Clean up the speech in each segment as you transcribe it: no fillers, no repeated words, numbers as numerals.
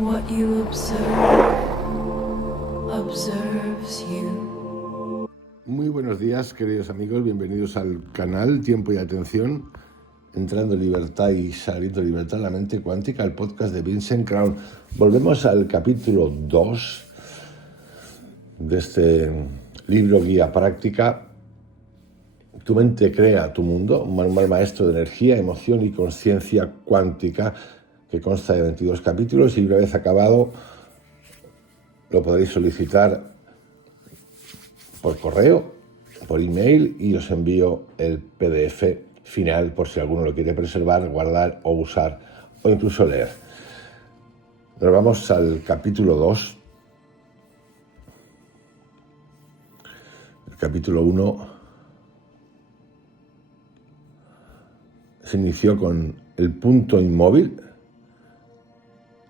What you observe observes you. Muy buenos días, queridos amigos, bienvenidos al canal Tiempo y Atención, entrando en libertad y saliendo en libertad, la mente cuántica, el podcast de Vincent Crown. Volvemos al capítulo 2 de este libro guía práctica, Tu mente crea tu mundo, un manual maestro de energía, emoción y conciencia cuántica, que consta de 22 capítulos, y una vez acabado lo podréis solicitar por correo, por email, y os envío el PDF final por si alguno lo quiere preservar, guardar o usar o incluso leer. Nos vamos al capítulo 2. El capítulo 1 se inició con el punto inmóvil,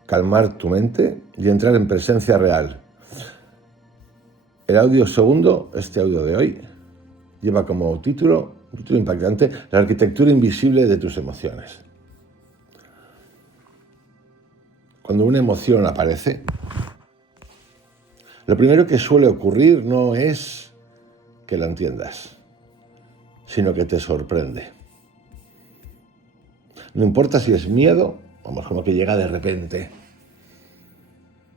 calmar tu mente y entrar en presencia real. El audio segundo, este audio de hoy, lleva como título, un título impactante, La arquitectura invisible de tus emociones. Cuando una emoción aparece, lo primero que suele ocurrir no es que la entiendas, sino que te sorprende. No importa si es miedo, vamos, como que llega de repente.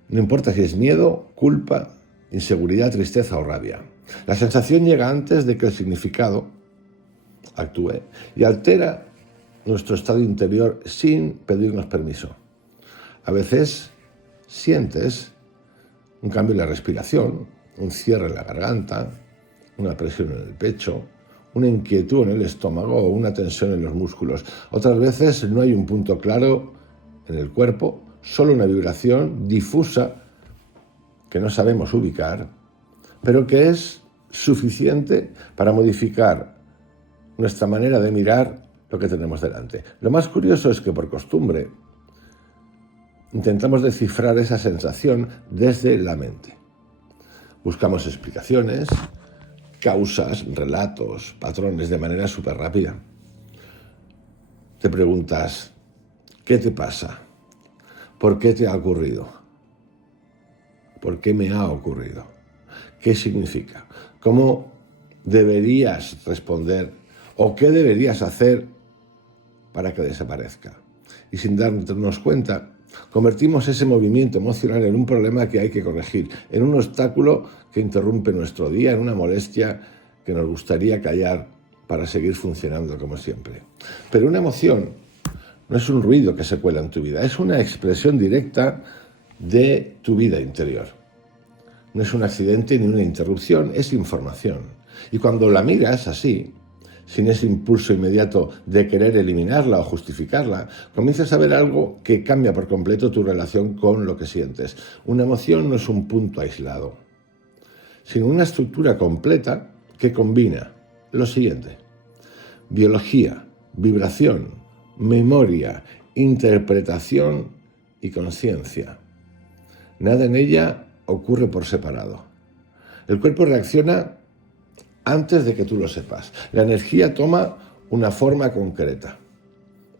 No importa si es miedo, culpa, inseguridad, tristeza o rabia. La sensación llega antes de que el significado actúe y altera nuestro estado interior sin pedirnos permiso. A veces sientes un cambio en la respiración, un cierre en la garganta, una presión en el pecho, una inquietud en el estómago o una tensión en los músculos. Otras veces no hay un punto claro en el cuerpo, solo una vibración difusa que no sabemos ubicar, pero que es suficiente para modificar nuestra manera de mirar lo que tenemos delante. Lo más curioso es que por costumbre intentamos descifrar esa sensación desde la mente. Buscamos explicaciones, causas, relatos, patrones de manera súper rápida. Te preguntas, ¿qué te pasa? ¿Por qué te ha ocurrido? ¿Por qué me ha ocurrido? ¿Qué significa? ¿Cómo deberías responder? ¿O qué deberías hacer para que desaparezca? Y sin darnos cuenta, convertimos ese movimiento emocional en un problema que hay que corregir, en un obstáculo que interrumpe nuestro día, en una molestia que nos gustaría callar para seguir funcionando como siempre. Pero una emoción no es un ruido que se cuela en tu vida, es una expresión directa de tu vida interior. No es un accidente ni una interrupción, es información. Y cuando la miras así, sin ese impulso inmediato de querer eliminarla o justificarla, comienzas a ver algo que cambia por completo tu relación con lo que sientes. Una emoción no es un punto aislado, sino una estructura completa que combina lo siguiente: biología, vibración, memoria, interpretación y conciencia. Nada en ella ocurre por separado. El cuerpo reacciona antes de que tú lo sepas. La energía toma una forma concreta.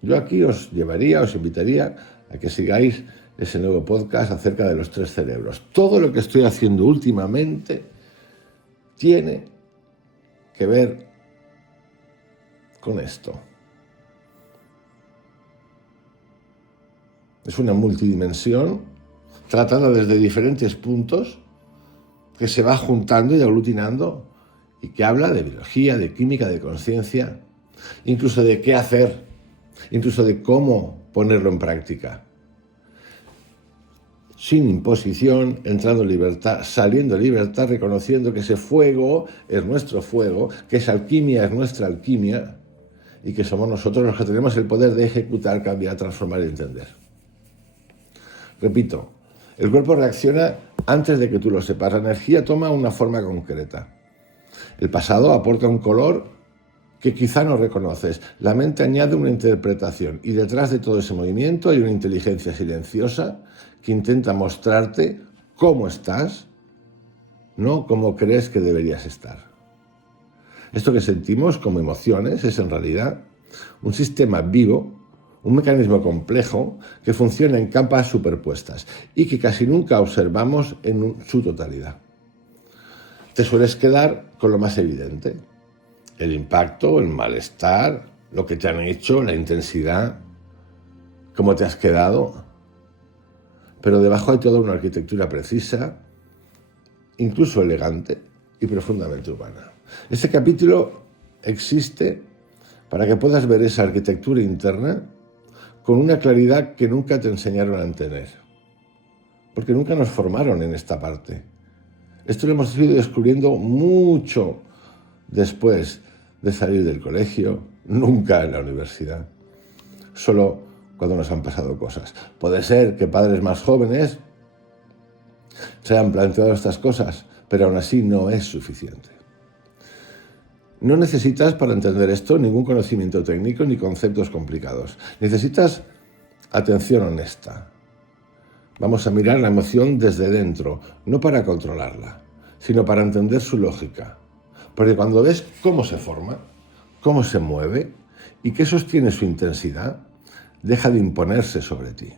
Yo aquí os invitaría a que sigáis ese nuevo podcast acerca de los 3 cerebros. Todo lo que estoy haciendo últimamente tiene que ver con esto. Es una multidimensión tratada desde diferentes puntos que se va juntando y aglutinando y que habla de biología, de química, de conciencia, incluso de qué hacer, incluso de cómo ponerlo en práctica. Sin imposición, entrando en libertad, saliendo en libertad, reconociendo que ese fuego es nuestro fuego, que esa alquimia es nuestra alquimia y que somos nosotros los que tenemos el poder de ejecutar, cambiar, transformar y entender. Repito, el cuerpo reacciona antes de que tú lo sepas. La energía toma una forma concreta. El pasado aporta un color que quizá no reconoces. La mente añade una interpretación y detrás de todo ese movimiento hay una inteligencia silenciosa que intenta mostrarte cómo estás, no cómo crees que deberías estar. Esto que sentimos como emociones es en realidad un sistema vivo Un mecanismo complejo que funciona en capas superpuestas y que casi nunca observamos en su totalidad. Te sueles quedar con lo más evidente: el impacto, el malestar, lo que te han hecho, la intensidad, cómo te has quedado. Pero debajo hay toda una arquitectura precisa, incluso elegante y profundamente humana. Este capítulo existe para que puedas ver esa arquitectura interna con una claridad que nunca te enseñaron a tener, porque nunca nos formaron en esta parte. Esto lo hemos ido descubriendo mucho después de salir del colegio, nunca en la universidad, solo cuando nos han pasado cosas. Puede ser que padres más jóvenes se hayan planteado estas cosas, pero aún así no es suficiente. No necesitas para entender esto ningún conocimiento técnico ni conceptos complicados. Necesitas atención honesta. Vamos a mirar la emoción desde dentro, no para controlarla, sino para entender su lógica. Porque cuando ves cómo se forma, cómo se mueve y qué sostiene su intensidad, deja de imponerse sobre ti.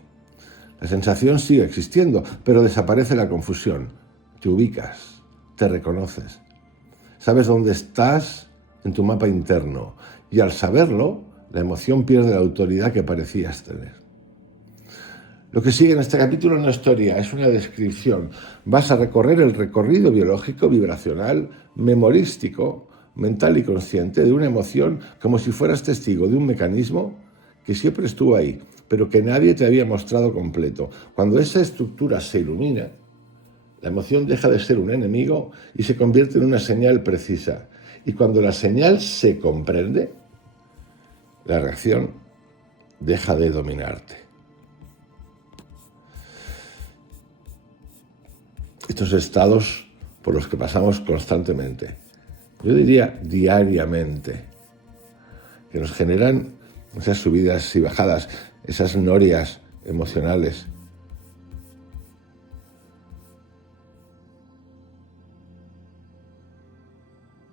La sensación sigue existiendo, pero desaparece la confusión. Te ubicas, te reconoces. Sabes dónde estás en tu mapa interno y al saberlo, la emoción pierde la autoridad que parecías tener. Lo que sigue en este capítulo no es historia, es una descripción. Vas a recorrer el recorrido biológico, vibracional, memorístico, mental y consciente de una emoción como si fueras testigo de un mecanismo que siempre estuvo ahí, pero que nadie te había mostrado completo. Cuando esa estructura se ilumina, la emoción deja de ser un enemigo y se convierte en una señal precisa. Y cuando la señal se comprende, la reacción deja de dominarte. Estos estados por los que pasamos constantemente, yo diría diariamente, que nos generan esas subidas y bajadas, esas norias emocionales.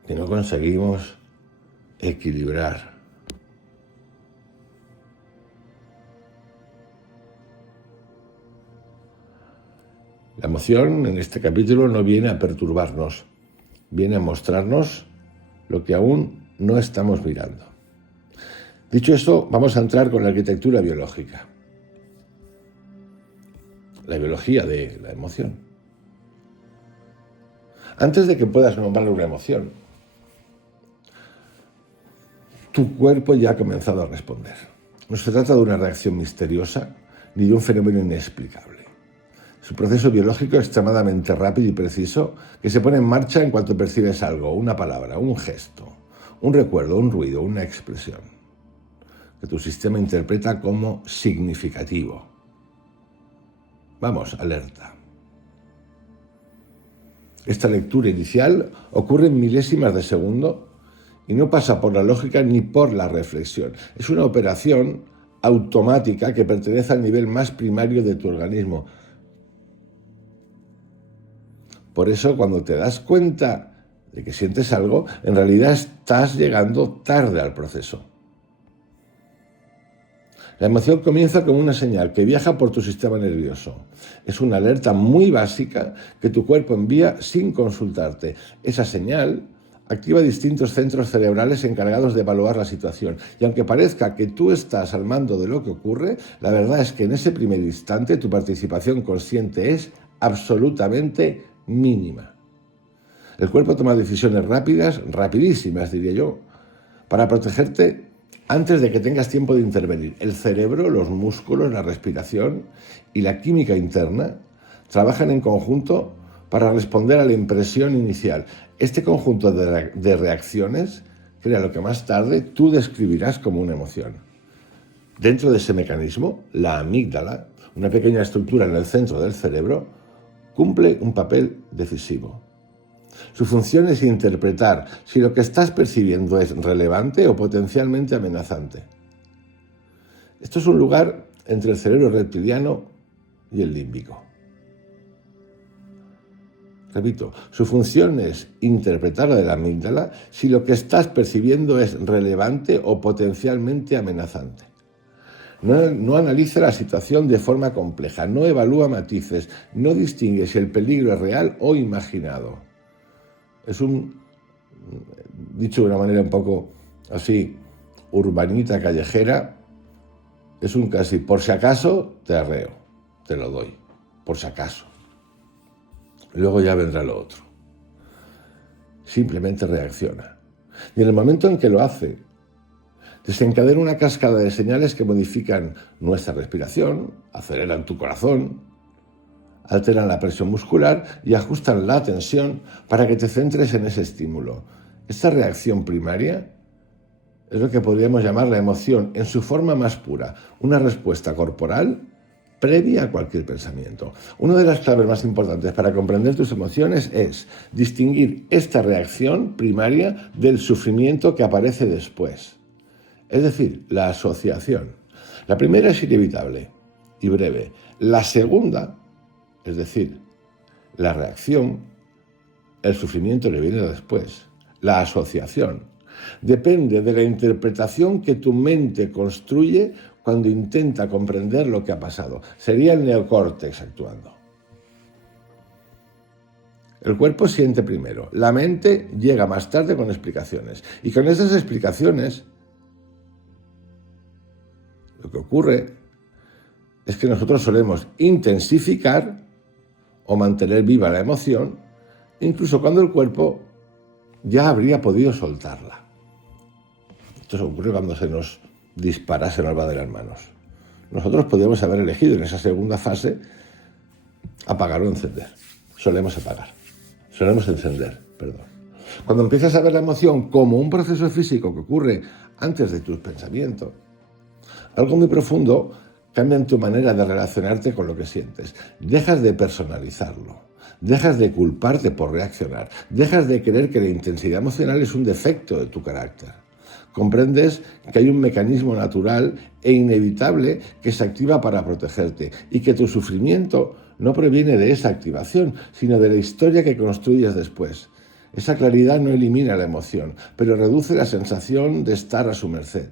Que no conseguimos equilibrar. La emoción en este capítulo no viene a perturbarnos, viene a mostrarnos lo que aún no estamos mirando. Dicho esto, vamos a entrar con la arquitectura biológica. La biología de la emoción. Antes de que puedas nombrar una emoción, tu cuerpo ya ha comenzado a responder. No se trata de una reacción misteriosa ni de un fenómeno inexplicable. Es un proceso biológico extremadamente rápido y preciso que se pone en marcha en cuanto percibes algo, una palabra, un gesto, un recuerdo, un ruido, una expresión, que tu sistema interpreta como significativo. Vamos, alerta. Esta lectura inicial ocurre en milésimas de segundo y no pasa por la lógica ni por la reflexión. Es una operación automática que pertenece al nivel más primario de tu organismo. Por eso, cuando te das cuenta de que sientes algo, en realidad estás llegando tarde al proceso. La emoción comienza como una señal que viaja por tu sistema nervioso. Es una alerta muy básica que tu cuerpo envía sin consultarte. Esa señal activa distintos centros cerebrales encargados de evaluar la situación. Y aunque parezca que tú estás al mando de lo que ocurre, la verdad es que en ese primer instante tu participación consciente es absolutamente mínima. El cuerpo toma decisiones rápidas, rapidísimas diría yo, para protegerte antes de que tengas tiempo de intervenir. El cerebro, los músculos, la respiración y la química interna trabajan en conjunto para responder a la impresión inicial. Este conjunto de reacciones crea lo que más tarde tú describirás como una emoción. Dentro de ese mecanismo, la amígdala, una pequeña estructura en el centro del cerebro, cumple un papel decisivo. Su función es interpretar si lo que estás percibiendo es relevante o potencialmente amenazante. Esto es un lugar entre el cerebro reptiliano y el límbico. Repito, su función es interpretar la de la amígdala si lo que estás percibiendo es relevante o potencialmente amenazante. no analiza la situación de forma compleja, no evalúa matices, no distingue si el peligro es real o imaginado. Es dicho de una manera un poco así, urbanita, callejera, es un casi, por si acaso, te arreo, te lo doy, por si acaso. Luego ya vendrá lo otro. Simplemente reacciona. Y en el momento en que lo hace, desencadena una cascada de señales que modifican nuestra respiración, aceleran tu corazón, alteran la presión muscular y ajustan la tensión para que te centres en ese estímulo. Esta reacción primaria es lo que podríamos llamar la emoción en su forma más pura, una respuesta corporal previa a cualquier pensamiento. Una de las claves más importantes para comprender tus emociones es distinguir esta reacción primaria del sufrimiento que aparece después. Es decir, la asociación. La primera es inevitable y breve. La segunda, es decir, la reacción, el sufrimiento le viene después. La asociación depende de la interpretación que tu mente construye cuando intenta comprender lo que ha pasado. Sería el neocórtex actuando. El cuerpo siente primero, la mente llega más tarde con explicaciones. Y con esas explicaciones, lo que ocurre es que nosotros solemos intensificar o mantener viva la emoción, incluso cuando el cuerpo ya habría podido soltarla. Esto ocurre cuando se nos dispara, se nos va de las manos. Nosotros podríamos haber elegido en esa segunda fase apagar o encender. Solemos encender. Cuando empiezas a ver la emoción como un proceso físico que ocurre antes de tus pensamientos, algo muy profundo cambia en tu manera de relacionarte con lo que sientes. Dejas de personalizarlo, dejas de culparte por reaccionar, dejas de creer que la intensidad emocional es un defecto de tu carácter. Comprendes que hay un mecanismo natural e inevitable que se activa para protegerte y que tu sufrimiento no proviene de esa activación, sino de la historia que construyes después. Esa claridad no elimina la emoción, pero reduce la sensación de estar a su merced.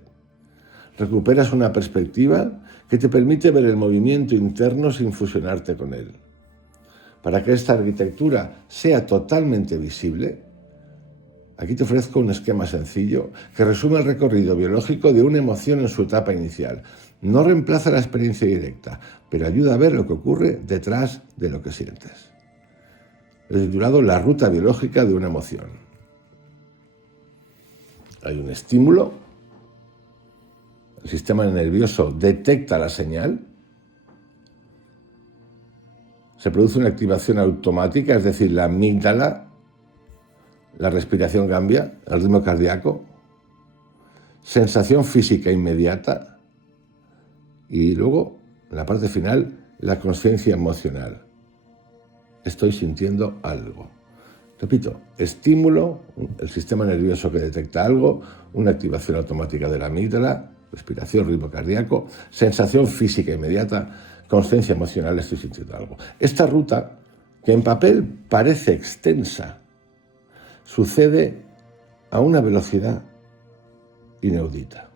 Recuperas una perspectiva que te permite ver el movimiento interno sin fusionarte con él. Para que esta arquitectura sea totalmente visible, aquí te ofrezco un esquema sencillo que resume el recorrido biológico de una emoción en su etapa inicial. No reemplaza la experiencia directa, pero ayuda a ver lo que ocurre detrás de lo que sientes. He titulado La ruta biológica de una emoción. Hay un estímulo, el sistema nervioso detecta la señal, se produce una activación automática, es decir, la amígdala, la respiración cambia, el ritmo cardíaco, sensación física inmediata y luego, en la parte final, la conciencia emocional. Estoy sintiendo algo. Repito, estímulo, el sistema nervioso que detecta algo, una activación automática de la amígdala, respiración, ritmo cardíaco, sensación física inmediata, conciencia emocional, estoy sintiendo algo. Esta ruta, que en papel parece extensa, sucede a una velocidad inaudita.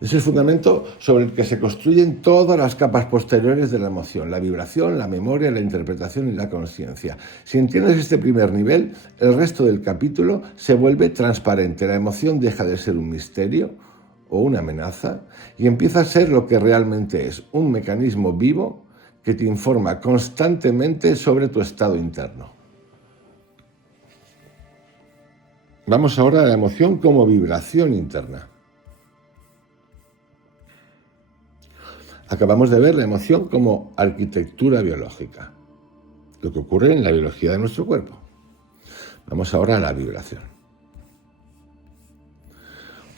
Es el fundamento sobre el que se construyen todas las capas posteriores de la emoción, la vibración, la memoria, la interpretación y la conciencia. Si entiendes este primer nivel, el resto del capítulo se vuelve transparente. La emoción deja de ser un misterio o una amenaza y empieza a ser lo que realmente es, un mecanismo vivo que te informa constantemente sobre tu estado interno. Vamos ahora a la emoción como vibración interna. Acabamos de ver la emoción como arquitectura biológica, lo que ocurre en la biología de nuestro cuerpo. Vamos ahora a la vibración.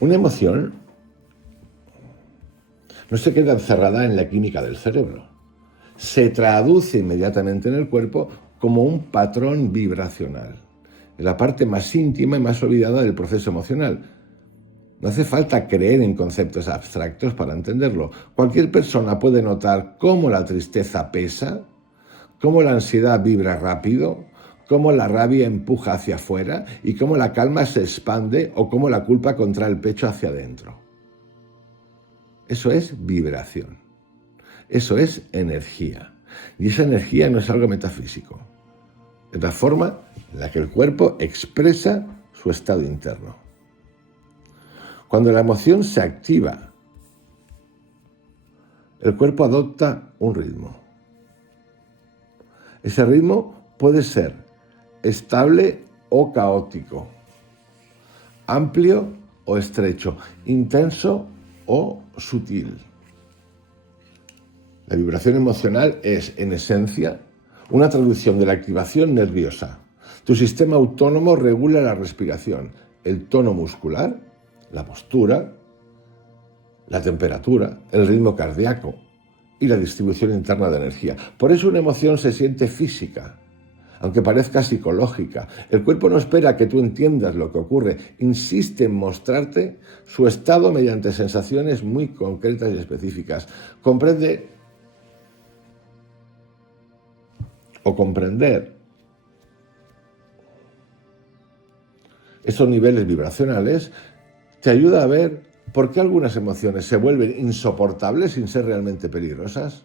Una emoción no se queda encerrada en la química del cerebro. Se traduce inmediatamente en el cuerpo como un patrón vibracional, en la parte más íntima y más olvidada del proceso emocional. No hace falta creer en conceptos abstractos para entenderlo. Cualquier persona puede notar cómo la tristeza pesa, cómo la ansiedad vibra rápido, cómo la rabia empuja hacia afuera y cómo la calma se expande o cómo la culpa contrae el pecho hacia adentro. Eso es vibración. Eso es energía. Y esa energía no es algo metafísico. Es la forma en la que el cuerpo expresa su estado interno. Cuando la emoción se activa, el cuerpo adopta un ritmo. Ese ritmo puede ser estable o caótico, amplio o estrecho, intenso o sutil. La vibración emocional es, en esencia, una traducción de la activación nerviosa. Tu sistema autónomo regula la respiración, el tono muscular, la postura, la temperatura, el ritmo cardíaco y la distribución interna de energía. Por eso una emoción se siente física, aunque parezca psicológica. El cuerpo no espera que tú entiendas lo que ocurre, insiste en mostrarte su estado mediante sensaciones muy concretas y específicas. Comprender estos niveles vibracionales te ayuda a ver por qué algunas emociones se vuelven insoportables sin ser realmente peligrosas.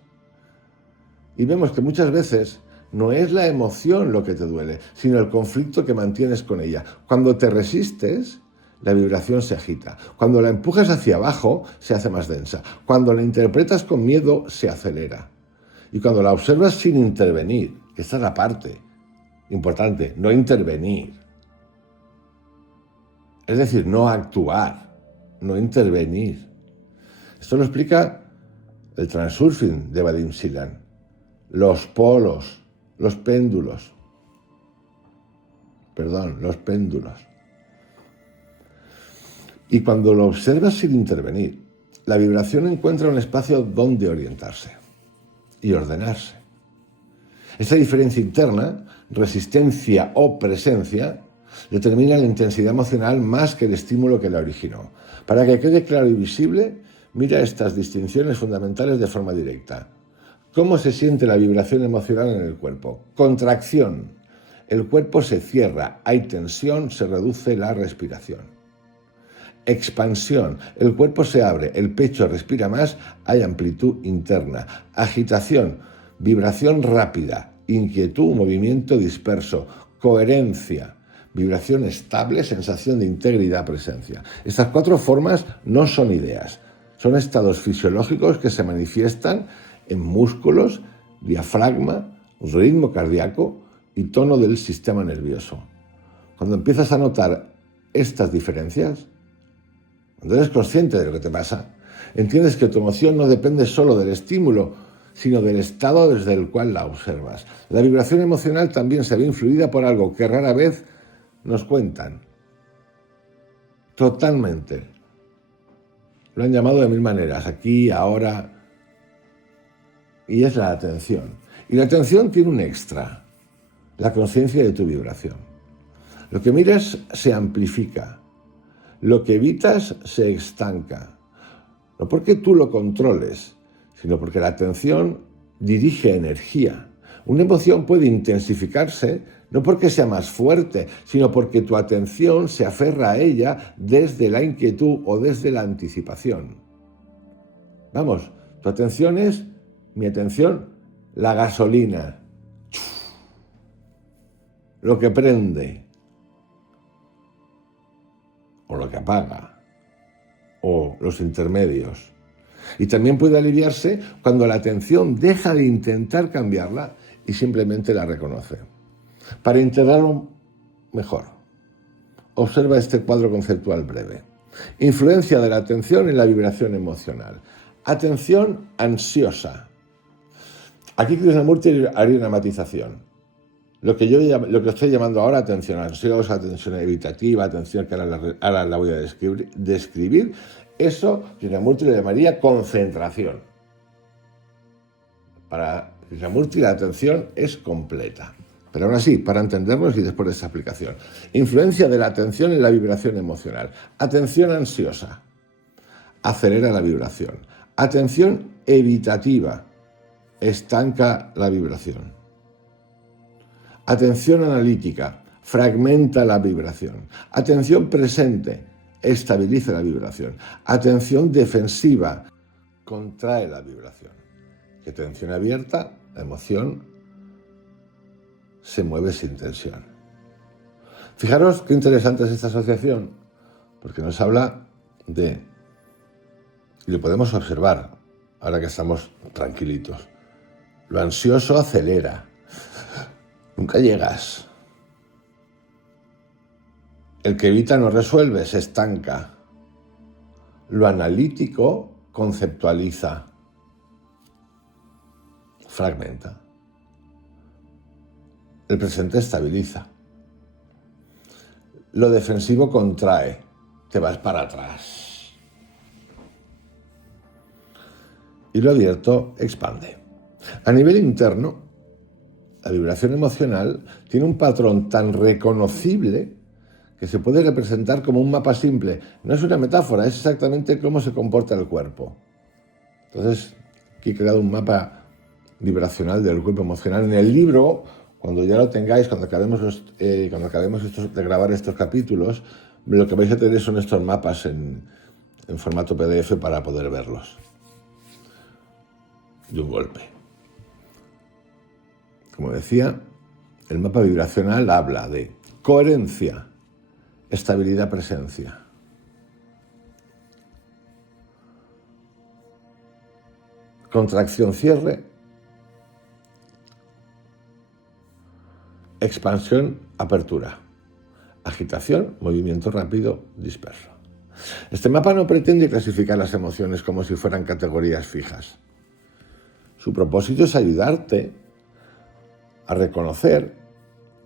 Y vemos que muchas veces no es la emoción lo que te duele, sino el conflicto que mantienes con ella. Cuando te resistes, la vibración se agita. Cuando la empujas hacia abajo, se hace más densa. Cuando la interpretas con miedo, se acelera. Y cuando la observas sin intervenir, que esta es la parte importante, no intervenir. Es decir, no actuar, no intervenir. Esto lo explica el transurfing de Vadim Silan. Los polos, los péndulos. Y cuando lo observas sin intervenir, la vibración encuentra un espacio donde orientarse y ordenarse. Esa diferencia interna, resistencia o presencia, determina la intensidad emocional más que el estímulo que la originó. Para que quede claro y visible, mira estas distinciones fundamentales de forma directa. ¿Cómo se siente la vibración emocional en el cuerpo? Contracción. El cuerpo se cierra, hay tensión, se reduce la respiración. Expansión. El cuerpo se abre, el pecho respira más, hay amplitud interna. Agitación. Vibración rápida. Inquietud, movimiento disperso. Coherencia. Vibración estable, sensación de integridad, presencia. Estas 4 formas no son ideas, son estados fisiológicos que se manifiestan en músculos, diafragma, ritmo cardíaco y tono del sistema nervioso. Cuando empiezas a notar estas diferencias, cuando eres consciente de lo que te pasa, entiendes que tu emoción no depende solo del estímulo, sino del estado desde el cual la observas. La vibración emocional también se ve influida por algo que rara vez nos cuentan. Totalmente. Lo han llamado de 1000 maneras, aquí, ahora, y es la atención. Y la atención tiene un extra, la conciencia de tu vibración. Lo que miras se amplifica, lo que evitas se estanca. No porque tú lo controles, sino porque la atención dirige energía. Una emoción puede intensificarse no porque sea más fuerte, sino porque tu atención se aferra a ella desde la inquietud o desde la anticipación. Vamos, tu atención es, mi atención, la gasolina, lo que prende, o lo que apaga, o los intermedios. Y también puede aliviarse cuando la atención deja de intentar cambiarla y simplemente la reconoce. Para integrarlo mejor, observa este cuadro conceptual breve. Influencia de la atención en la vibración emocional. Atención ansiosa. Aquí Krishnamurti haría una matización. Lo que estoy llamando ahora atención ansiosa, atención evitativa, atención que ahora la voy a describir, eso Krishnamurti le llamaría concentración. Para Krishnamurti la atención es completa. Pero aún así, para entendernos y después de esta explicación. Influencia de la atención en la vibración emocional. Atención ansiosa. Acelera la vibración. Atención evitativa. Estanca la vibración. Atención analítica. Fragmenta la vibración. Atención presente. Estabiliza la vibración. Atención defensiva. contrae la vibración. Que tensión abierta, la emoción se mueve sin tensión. Fijaros qué interesante es esta asociación, porque nos habla de, y lo podemos observar ahora que estamos tranquilitos, lo ansioso acelera, nunca llegas. El que evita no resuelve, se estanca. Lo analítico conceptualiza, fragmenta. El presente estabiliza. Lo defensivo contrae, te vas para atrás. Y lo abierto expande. A nivel interno, la vibración emocional tiene un patrón tan reconocible que se puede representar como un mapa simple. No es una metáfora, es exactamente cómo se comporta el cuerpo. Entonces, aquí he creado un mapa vibracional del cuerpo emocional. En el libro, cuando ya lo tengáis, cuando acabemos de grabar estos capítulos, lo que vais a tener son estos mapas en formato PDF para poder verlos de un golpe. Como decía, el mapa vibracional habla de coherencia, estabilidad, presencia. Contracción, cierre. Expansión, apertura. Agitación, movimiento rápido, disperso. Este mapa no pretende clasificar las emociones como si fueran categorías fijas. Su propósito es ayudarte a reconocer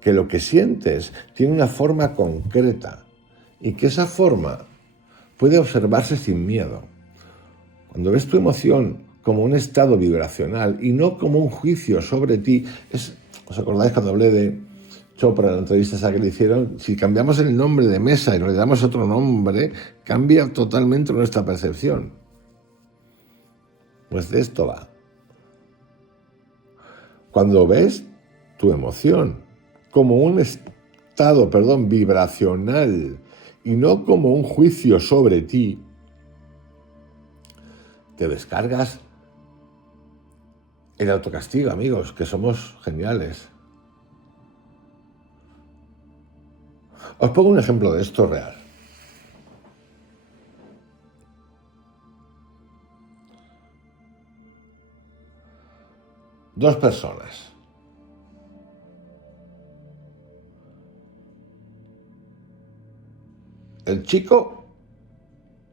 que lo que sientes tiene una forma concreta y que esa forma puede observarse sin miedo. Cuando ves tu emoción como un estado vibracional y no como un juicio sobre ti, ¿os acordáis cuando hablé de Chopra en la entrevista esa que le hicieron? Si cambiamos el nombre de mesa y le damos otro nombre, cambia totalmente nuestra percepción. Pues de esto va. Cuando ves tu emoción como un estado, vibracional y no como un juicio sobre ti, te descargas el autocastigo, amigos, que somos geniales. Os pongo un ejemplo de esto real. Dos personas. El chico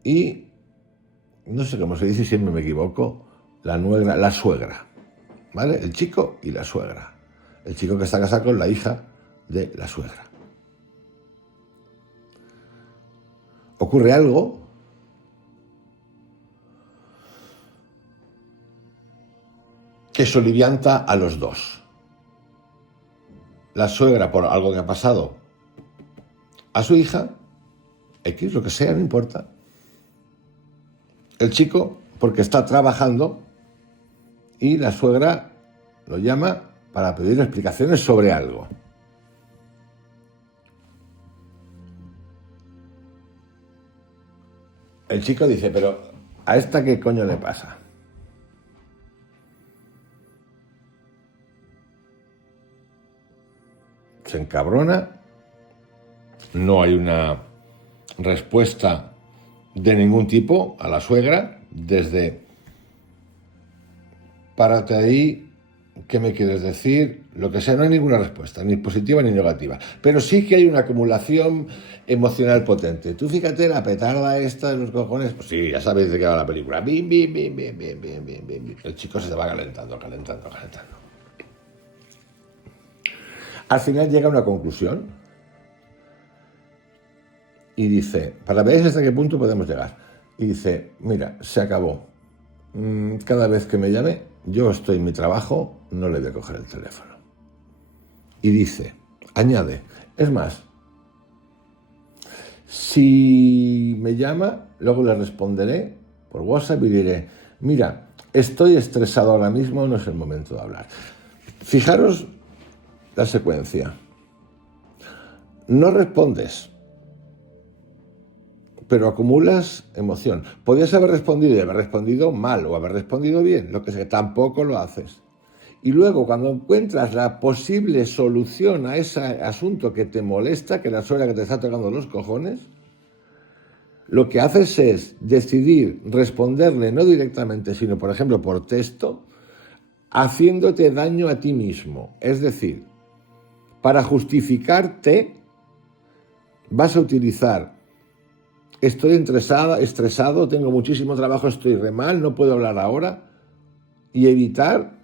y, no sé cómo se dice, siempre me equivoco, la suegra, ¿vale? El chico y la suegra. El chico que está casado con la hija de la suegra. Ocurre algo que solivianta a los dos. La suegra por algo que ha pasado a su hija, X, lo que sea, no importa. El chico porque está trabajando y la suegra lo llama para pedir explicaciones sobre algo. El chico dice, pero ¿a esta qué coño le pasa? Se encabrona, no hay una respuesta de ningún tipo a la suegra, desde párate ahí, ¿qué me quieres decir? Lo que sea, no hay ninguna respuesta, ni positiva ni negativa. Pero sí que hay una acumulación emocional potente. Tú fíjate la petarda esta de los cojones, pues sí, ya sabéis de qué va la película. Bim, bim, bim, bim, bim, bim, bim, bim. El chico se va calentando. Al final llega a una conclusión y dice, para ver hasta qué punto podemos llegar. Y dice, mira, se acabó. Cada vez que me llame, yo estoy en mi trabajo, no le voy a coger el teléfono. Y dice, añade, es más, si me llama, luego le responderé por WhatsApp y diré, mira, estoy estresado ahora mismo, no es el momento de hablar. Fijaros la secuencia. No respondes, pero acumulas emoción. Podrías haber respondido y haber respondido mal o haber respondido bien, lo que sea, tampoco lo haces. Y luego, cuando encuentras la posible solución a ese asunto que te molesta, que la suegra que te está tocando los cojones, lo que haces es decidir responderle no directamente, sino, por ejemplo, por texto, haciéndote daño a ti mismo. Es decir, para justificarte, vas a utilizar: estoy estresado, tengo muchísimo trabajo, estoy re mal, no puedo hablar ahora, y evitar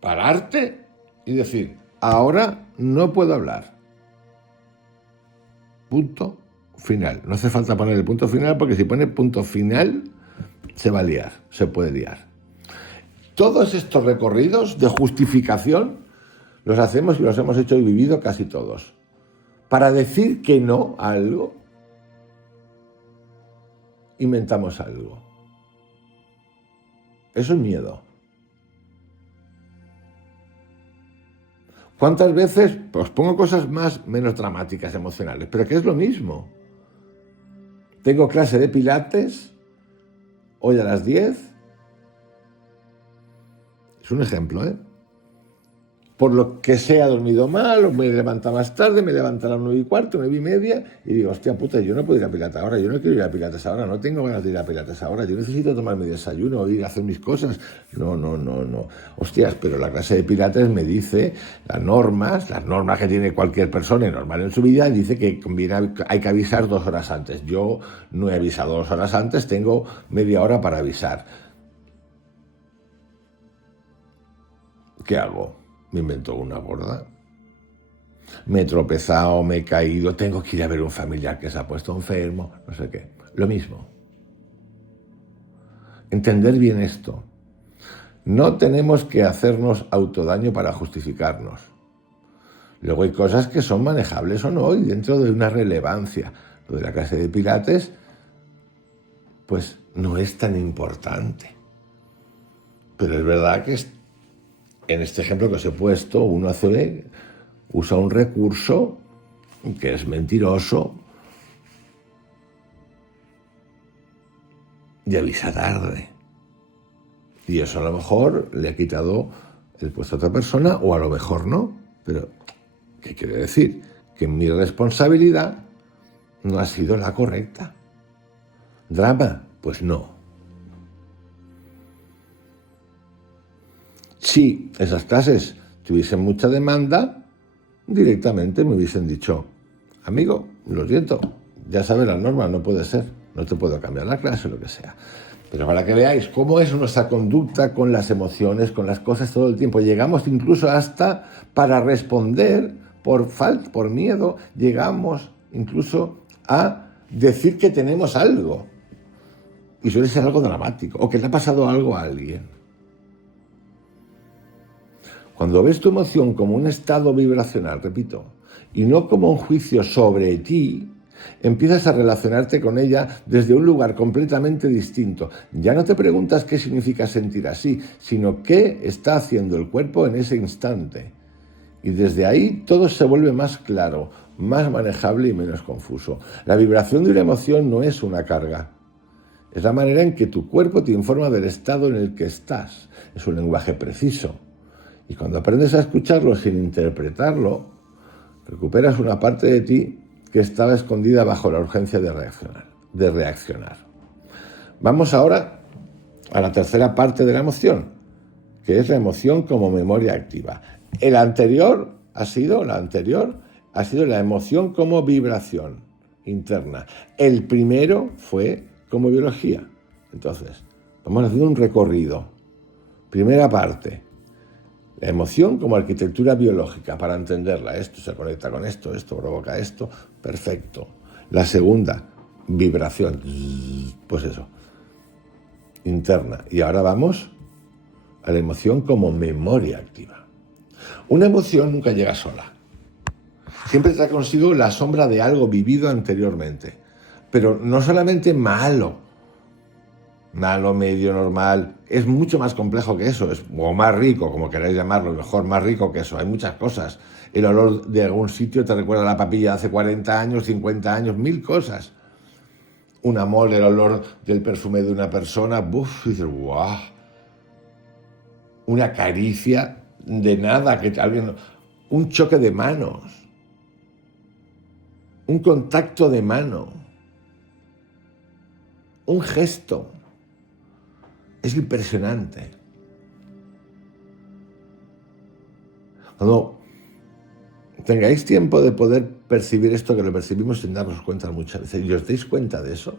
pararte y decir: ahora no puedo hablar. Punto final. No hace falta poner el punto final, porque si pone punto final se va a liar, se puede liar. Todos estos recorridos de justificación los hacemos y los hemos hecho y vivido casi todos. Para decir que no a algo, inventamos algo. Eso es miedo. ¿Cuántas veces? Pues pongo cosas menos dramáticas, emocionales, pero que es lo mismo. Tengo clase de pilates hoy a las 10. Es un ejemplo, ¿eh? Por lo que sea, he dormido mal, o me levanta más tarde, me levanta a las 9:15, 9:30, y digo: hostia puta, yo no puedo ir a pilates ahora, yo no quiero ir a pilates ahora, no tengo ganas de ir a pilates ahora, yo necesito tomar mi desayuno o ir a hacer mis cosas. No. Hostias, pero la clase de pilates me dice las normas que tiene cualquier persona normal en su vida, dice que hay que avisar 2 horas antes. Yo no he avisado 2 horas antes, tengo media hora para avisar. ¿Qué hago? Me invento una gorda. Me he tropezado, me he caído, tengo que ir a ver a un familiar que se ha puesto enfermo, no sé qué. Lo mismo. Entender bien esto. No tenemos que hacernos autodaño para justificarnos. Luego hay cosas que son manejables o no, y dentro de una relevancia. Lo de la clase de pilates, pues no es tan importante. Pero es verdad que en este ejemplo que os he puesto, uno usa un recurso que es mentiroso y avisa tarde. Y eso a lo mejor le ha quitado el puesto a otra persona, o a lo mejor no. Pero, ¿qué quiere decir? Que mi responsabilidad no ha sido la correcta. ¿Drama? Pues no. Si esas clases tuviesen mucha demanda, directamente me hubiesen dicho: amigo, lo siento, ya sabes las normas, no puede ser, no te puedo cambiar la clase o lo que sea. Pero para que veáis cómo es nuestra conducta con las emociones, con las cosas todo el tiempo, llegamos incluso hasta para responder por miedo, llegamos incluso a decir que tenemos algo. Y suele ser algo dramático, o que le ha pasado algo a alguien. Cuando ves tu emoción como un estado vibracional, repito, y no como un juicio sobre ti, empiezas a relacionarte con ella desde un lugar completamente distinto. Ya no te preguntas qué significa sentir así, sino qué está haciendo el cuerpo en ese instante. Y desde ahí todo se vuelve más claro, más manejable y menos confuso. La vibración de una emoción no es una carga. Es la manera en que tu cuerpo te informa del estado en el que estás. Es un lenguaje preciso. Y cuando aprendes a escucharlo sin interpretarlo, recuperas una parte de ti que estaba escondida bajo la urgencia de reaccionar. Vamos ahora a la tercera parte de la emoción, que es la emoción como memoria activa. La anterior ha sido la emoción como vibración interna. El primero fue como biología. Entonces, vamos haciendo un recorrido. Primera parte. La emoción como arquitectura biológica, para entenderla. Esto se conecta con esto, esto provoca esto, perfecto. La segunda, vibración, pues eso, interna. Y ahora vamos a la emoción como memoria activa. Una emoción nunca llega sola. Siempre trae consigo la sombra de algo vivido anteriormente. Pero no solamente malo, malo, medio, normal. Es mucho más complejo que eso, o más rico, como queráis llamarlo, mejor, más rico que eso. Hay muchas cosas. El olor de algún sitio te recuerda a la papilla de hace 40 años, 50 años, 1000 cosas. Un amor, el olor del perfume de una persona, ¡buf! Y dices, ¡guau! Una caricia de nada, que alguien, un choque de manos, un contacto de mano, un gesto. Es impresionante. Cuando tengáis tiempo de poder percibir esto, que lo percibimos sin darnos cuenta muchas veces, y os deis cuenta de eso,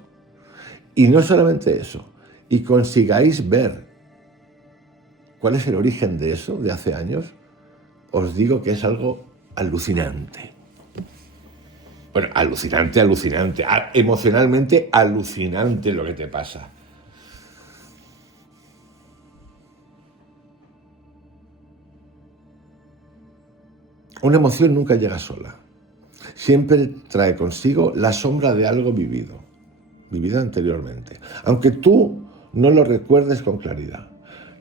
y no solamente eso, y consigáis ver cuál es el origen de eso, de hace años, os digo que es algo alucinante. Bueno, alucinante, emocionalmente alucinante lo que te pasa. Una emoción nunca llega sola. Siempre trae consigo la sombra de algo vivido anteriormente. Aunque tú no lo recuerdes con claridad.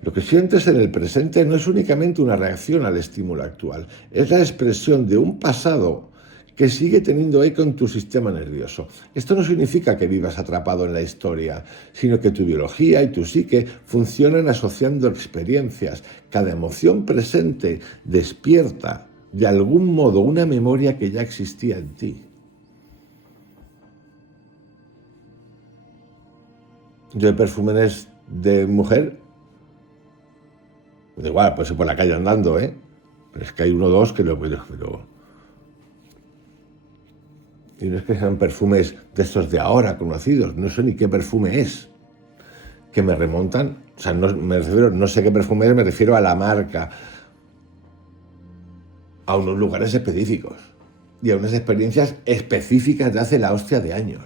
Lo que sientes en el presente no es únicamente una reacción al estímulo actual, es la expresión de un pasado que sigue teniendo eco en tu sistema nervioso. Esto no significa que vivas atrapado en la historia, sino que tu biología y tu psique funcionan asociando experiencias. Cada emoción presente despierta de algún modo una memoria que ya existía en ti. Yo de perfumes de mujer, da igual, pues por la calle andando, pero es que hay uno o dos que lo pero y no es que sean perfumes de estos de ahora conocidos, no sé ni qué perfume es, que me remontan, o sea, no sé qué perfume es, me refiero a la marca, a unos lugares específicos y a unas experiencias específicas de hace la hostia de años.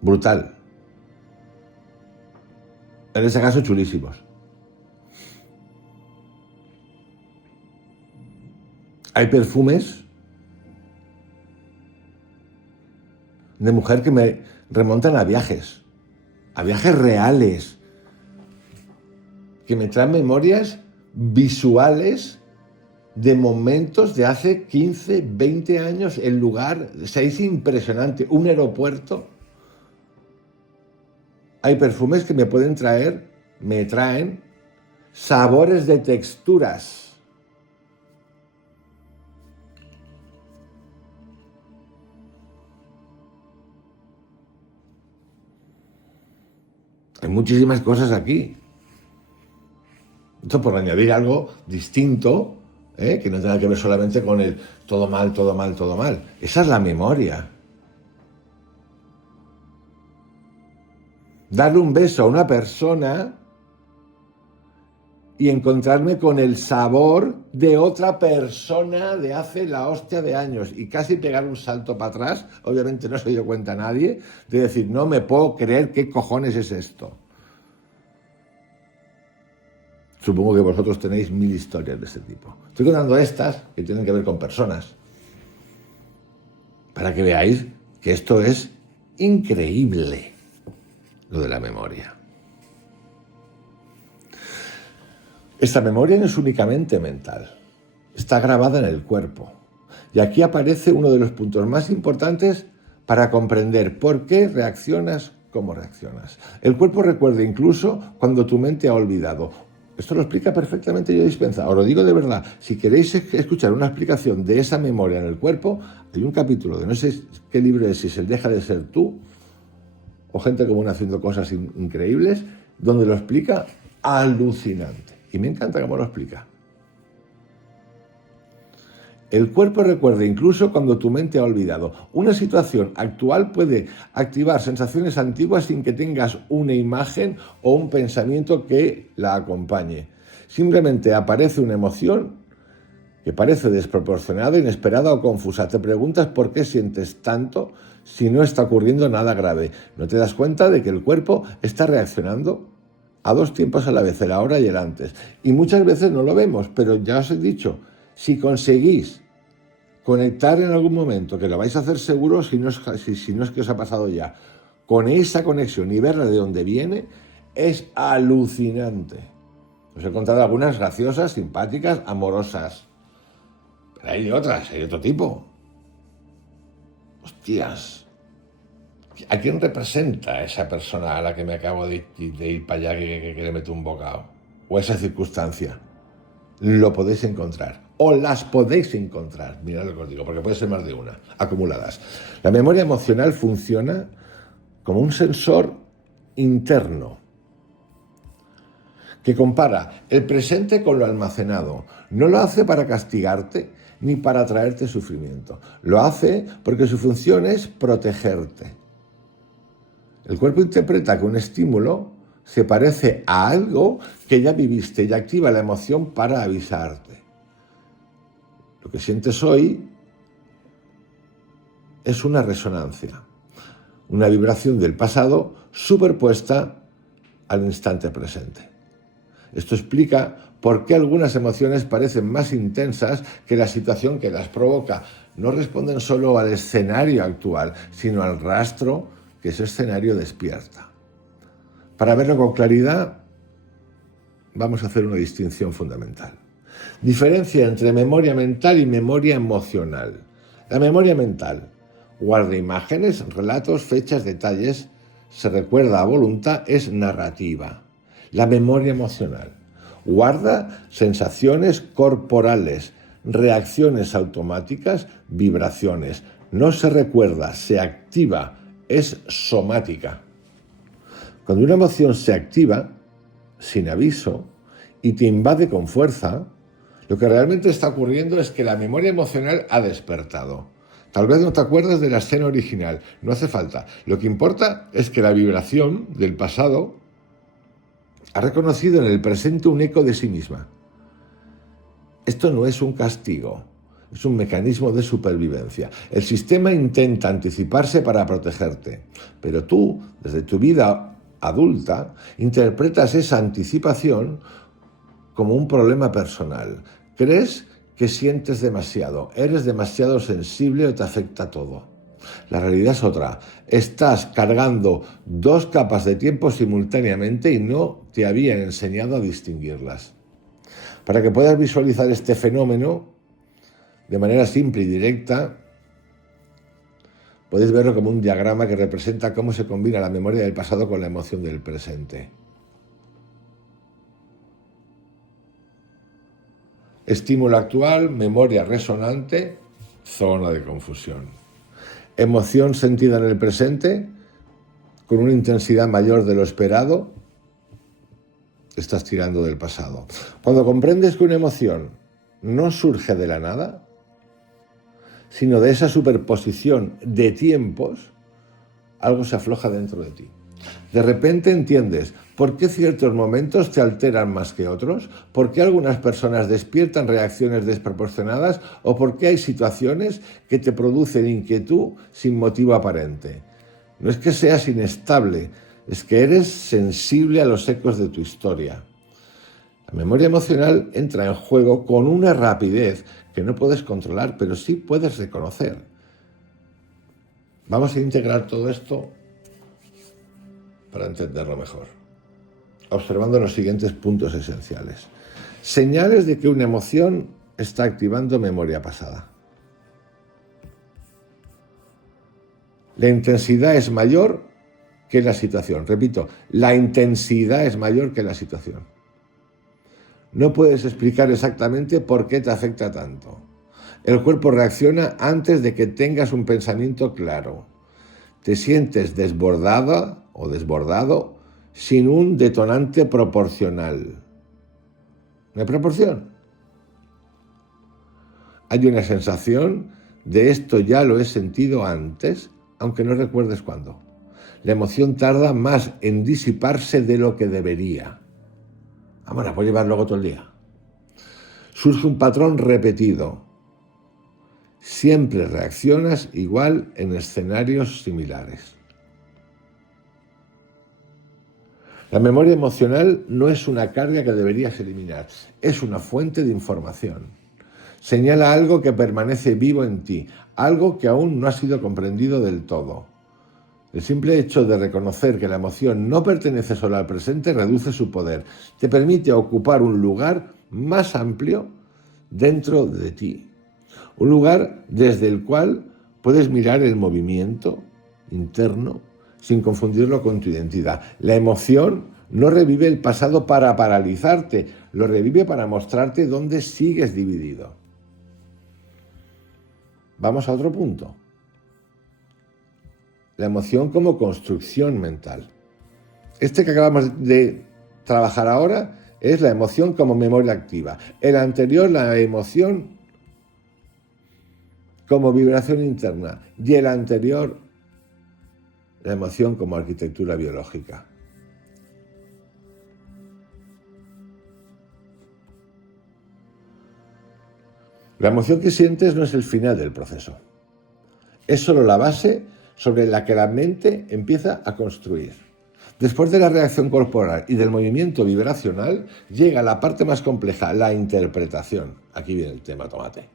Brutal. En ese caso, chulísimos. Hay perfumes de mujer que me remontan a viajes reales, que me traen memorias visuales de momentos de hace 15, 20 años, el lugar, o sea, es impresionante, un aeropuerto. Hay perfumes que me traen sabores de texturas. Hay muchísimas cosas aquí. Esto por añadir algo distinto, que no tenga que ver solamente con el todo mal, todo mal, todo mal. Esa es la memoria. Darle un beso a una persona y encontrarme con el sabor de otra persona de hace la hostia de años y casi pegar un salto para atrás, obviamente no se dio cuenta nadie, de decir, no me puedo creer qué cojones es esto. Supongo que vosotros tenéis 1000 historias de ese tipo. Estoy contando estas que tienen que ver con personas, para que veáis que esto es increíble, lo de la memoria. Esta memoria no es únicamente mental, está grabada en el cuerpo. Y aquí aparece uno de los puntos más importantes para comprender por qué reaccionas como reaccionas. El cuerpo recuerda incluso cuando tu mente ha olvidado. Esto lo explica perfectamente Joe Dispenza. Os lo digo de verdad, si queréis escuchar una explicación de esa memoria en el cuerpo, hay un capítulo de no sé qué libro es, si se deja de ser tú, o gente común haciendo cosas increíbles, donde lo explica alucinante. Y me encanta cómo lo explica. El cuerpo recuerda incluso cuando tu mente ha olvidado. Una situación actual puede activar sensaciones antiguas sin que tengas una imagen o un pensamiento que la acompañe. Simplemente aparece una emoción que parece desproporcionada, inesperada o confusa. Te preguntas por qué sientes tanto si no está ocurriendo nada grave. ¿No te das cuenta de que el cuerpo está reaccionando a dos tiempos a la vez, el ahora y el antes? Y muchas veces no lo vemos, pero ya os he dicho, si conseguís conectar en algún momento, que lo vais a hacer seguro si no es que os ha pasado ya, con esa conexión y verla de dónde viene, es alucinante. Os he contado algunas graciosas, simpáticas, amorosas. Pero hay otras, hay otro tipo. Hostias. ¿A quién representa esa persona a la que me acabo de ir para allá que le meto un bocado? O esa circunstancia. Lo podéis encontrar. O las podéis encontrar. Mirad lo que os digo, porque puede ser más de una, acumuladas. La memoria emocional funciona como un sensor interno que compara el presente con lo almacenado. No lo hace para castigarte ni para traerte sufrimiento. Lo hace porque su función es protegerte. El cuerpo interpreta que un estímulo se parece a algo que ya viviste y activa la emoción para avisarte. Lo que sientes hoy es una resonancia, una vibración del pasado superpuesta al instante presente. Esto explica por qué algunas emociones parecen más intensas que la situación que las provoca. No responden solo al escenario actual, sino al rastro que ese escenario despierta. Para verlo con claridad, vamos a hacer una distinción fundamental. Diferencia entre memoria mental y memoria emocional. La memoria mental guarda imágenes, relatos, fechas, detalles, se recuerda a voluntad, es narrativa. La memoria emocional guarda sensaciones corporales, reacciones automáticas, vibraciones. No se recuerda, se activa, es somática. Cuando una emoción se activa, sin aviso, y te invade con fuerza, lo que realmente está ocurriendo es que la memoria emocional ha despertado. Tal vez no te acuerdas de la escena original, no hace falta. Lo que importa es que la vibración del pasado ha reconocido en el presente un eco de sí misma. Esto no es un castigo, es un mecanismo de supervivencia. El sistema intenta anticiparse para protegerte, pero tú, desde tu vida adulta, interpretas esa anticipación como un problema personal. Crees que sientes demasiado, eres demasiado sensible o te afecta todo. La realidad es otra. Estás cargando dos capas de tiempo simultáneamente y no te habían enseñado a distinguirlas. Para que puedas visualizar este fenómeno de manera simple y directa, podéis verlo como un diagrama que representa cómo se combina la memoria del pasado con la emoción del presente. Estímulo actual, memoria resonante, zona de confusión. Emoción sentida en el presente, con una intensidad mayor de lo esperado, estás tirando del pasado. Cuando comprendes que una emoción no surge de la nada, sino de esa superposición de tiempos, algo se afloja dentro de ti. De repente entiendes por qué ciertos momentos te alteran más que otros, por qué algunas personas despiertan reacciones desproporcionadas o por qué hay situaciones que te producen inquietud sin motivo aparente. No es que seas inestable, es que eres sensible a los ecos de tu historia. La memoria emocional entra en juego con una rapidez que no puedes controlar, pero sí puedes reconocer. Vamos a integrar todo esto para entenderlo mejor, observando los siguientes puntos esenciales. Señales de que una emoción está activando memoria pasada. La intensidad es mayor que la situación. Repito, la intensidad es mayor que la situación. No puedes explicar exactamente por qué te afecta tanto. El cuerpo reacciona antes de que tengas un pensamiento claro. Te sientes desbordada o desbordado sin un detonante proporcional. ¿No hay proporción? Hay una sensación de esto ya lo he sentido antes, aunque no recuerdes cuándo. La emoción tarda más en disiparse de lo que debería. Vamos, la puedo llevar luego todo el día. Surge un patrón repetido. Siempre reaccionas igual en escenarios similares. La memoria emocional no es una carga que deberías eliminar, es una fuente de información. Señala algo que permanece vivo en ti, algo que aún no ha sido comprendido del todo. El simple hecho de reconocer que la emoción no pertenece solo al presente reduce su poder, te permite ocupar un lugar más amplio dentro de ti, un lugar desde el cual puedes mirar el movimiento interno sin confundirlo con tu identidad. La emoción no revive el pasado para paralizarte, lo revive para mostrarte dónde sigues dividido. Vamos a otro punto. La emoción como construcción mental. Este que acabamos de trabajar ahora es la emoción como memoria activa. El anterior, la emoción como vibración interna. Y el anterior, la emoción como arquitectura biológica. La emoción que sientes no es el final del proceso. Es solo la base sobre la que la mente empieza a construir. Después de la reacción corporal y del movimiento vibracional, llega la parte más compleja, la interpretación. Aquí viene el tema tomate.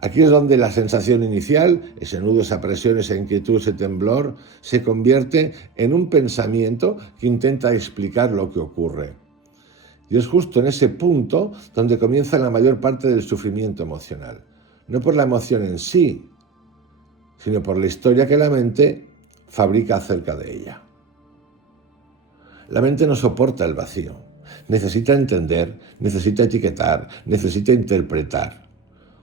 Aquí es donde la sensación inicial, ese nudo, esa presión, esa inquietud, ese temblor, se convierte en un pensamiento que intenta explicar lo que ocurre. Y es justo en ese punto donde comienza la mayor parte del sufrimiento emocional. No por la emoción en sí, sino por la historia que la mente fabrica acerca de ella. La mente no soporta el vacío. Necesita entender, necesita etiquetar, necesita interpretar.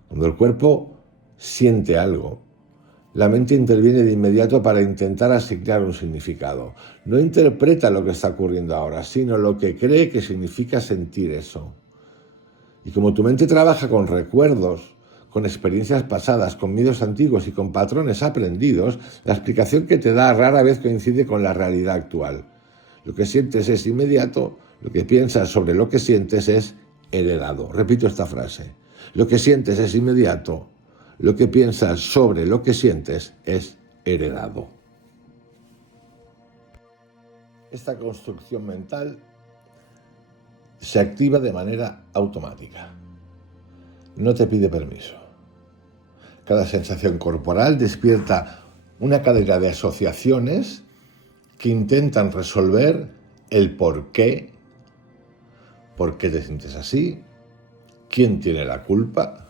Cuando el cuerpo siente algo, la mente interviene de inmediato para intentar asignar un significado. No interpreta lo que está ocurriendo ahora, sino lo que cree que significa sentir eso. Y como tu mente trabaja con recuerdos, con experiencias pasadas, con miedos antiguos y con patrones aprendidos, la explicación que te da rara vez coincide con la realidad actual. Lo que sientes es inmediato, lo que piensas sobre lo que sientes es heredado. Repito esta frase. Lo que sientes es inmediato, lo que piensas sobre lo que sientes es heredado. Esta construcción mental se activa de manera automática. No te pide permiso. Cada sensación corporal despierta una cadena de asociaciones que intentan resolver el por qué te sientes así, quién tiene la culpa,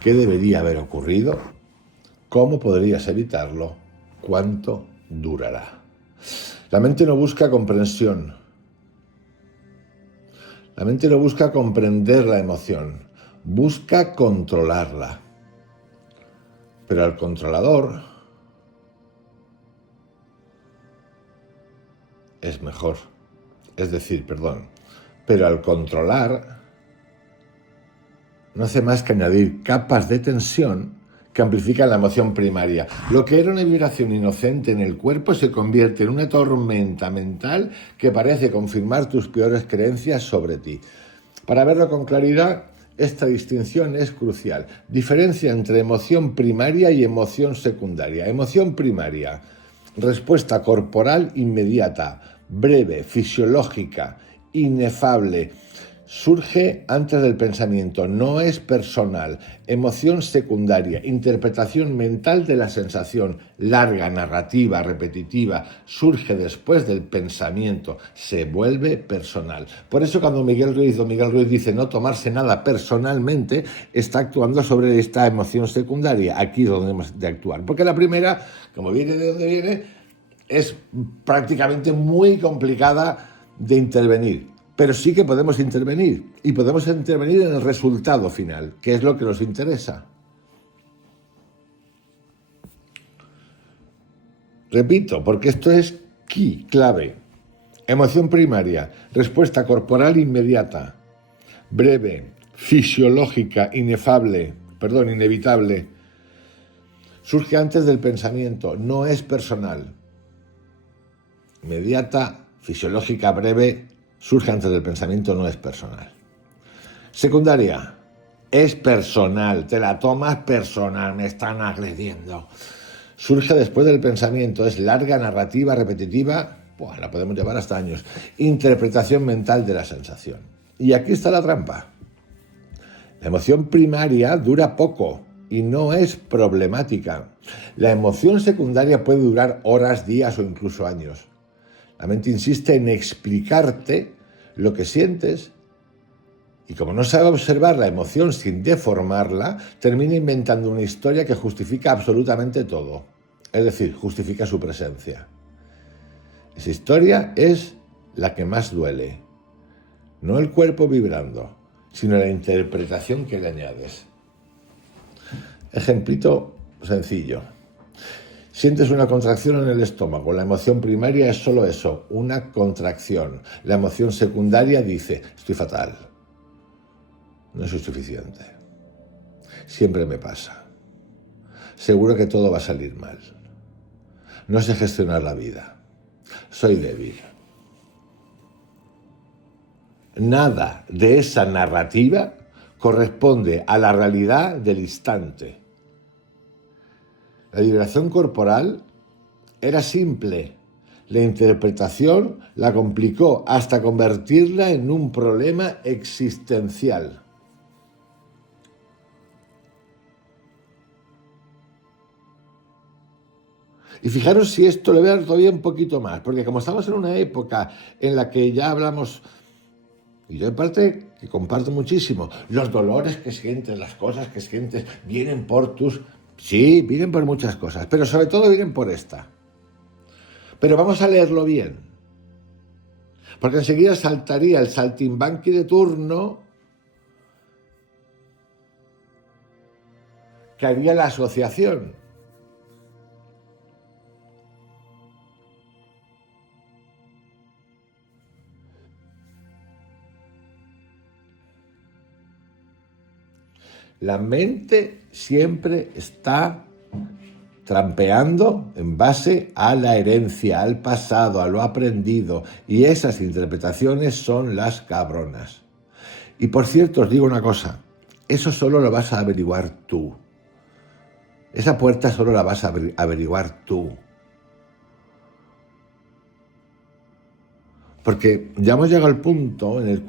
qué debería haber ocurrido, cómo podrías evitarlo, cuánto durará. La mente no busca comprensión. La mente no busca comprender la emoción, busca controlarla. Pero al controlador es mejor. Pero al controlar no hace más que añadir capas de tensión que amplifican la emoción primaria. Lo que era una vibración inocente en el cuerpo se convierte en una tormenta mental que parece confirmar tus peores creencias sobre ti. Para verlo con claridad, esta distinción es crucial. Diferencia entre emoción primaria y emoción secundaria. Emoción primaria, respuesta corporal inmediata, breve, fisiológica, inefable. Surge antes del pensamiento, no es personal. Emoción secundaria, interpretación mental de la sensación, larga, narrativa, repetitiva, surge después del pensamiento, se vuelve personal. Por eso cuando Miguel Ruiz dice no tomarse nada personalmente, está actuando sobre esta emoción secundaria, aquí es donde hemos de actuar. Porque la primera, como viene de donde viene, es prácticamente muy complicada de intervenir. Pero sí que podemos intervenir, y podemos intervenir en el resultado final, que es lo que nos interesa. Repito, porque esto es clave. Emoción primaria, respuesta corporal inmediata, breve, fisiológica, inevitable. Surge antes del pensamiento, no es personal. Inmediata, fisiológica, breve, surge antes del pensamiento, no es personal. Secundaria, es personal, te la tomas personal, me están agrediendo. Surge después del pensamiento, es larga, narrativa, repetitiva, la podemos llevar hasta años. Interpretación mental de la sensación. Y aquí está la trampa. La emoción primaria dura poco y no es problemática. La emoción secundaria puede durar horas, días o incluso años. La mente insiste en explicarte lo que sientes y como no sabe observar la emoción sin deformarla, termina inventando una historia que justifica absolutamente todo. Es decir, justifica su presencia. Esa historia es la que más duele. No el cuerpo vibrando, sino la interpretación que le añades. Ejemplito sencillo. Sientes una contracción en el estómago. La emoción primaria es solo eso, una contracción. La emoción secundaria dice, estoy fatal. No soy suficiente. Siempre me pasa. Seguro que todo va a salir mal. No sé gestionar la vida. Soy débil. Nada de esa narrativa corresponde a la realidad del instante. La vibración corporal era simple. La interpretación la complicó hasta convertirla en un problema existencial. Y fijaros si esto le voy a dar todavía un poquito más, porque como estamos en una época en la que ya hablamos, y yo en parte que comparto muchísimo, los dolores que sientes, las cosas que sientes, vienen por tus... Sí, vienen por muchas cosas, pero sobre todo vienen por esta. Pero vamos a leerlo bien, porque enseguida saltaría el saltimbanqui de turno que haría la asociación. La mente siempre está trampeando en base a la herencia, al pasado, a lo aprendido, y esas interpretaciones son las cabronas. Y por cierto, os digo una cosa, eso solo lo vas a averiguar tú. Esa puerta solo la vas a averiguar tú. Porque ya hemos llegado al punto en el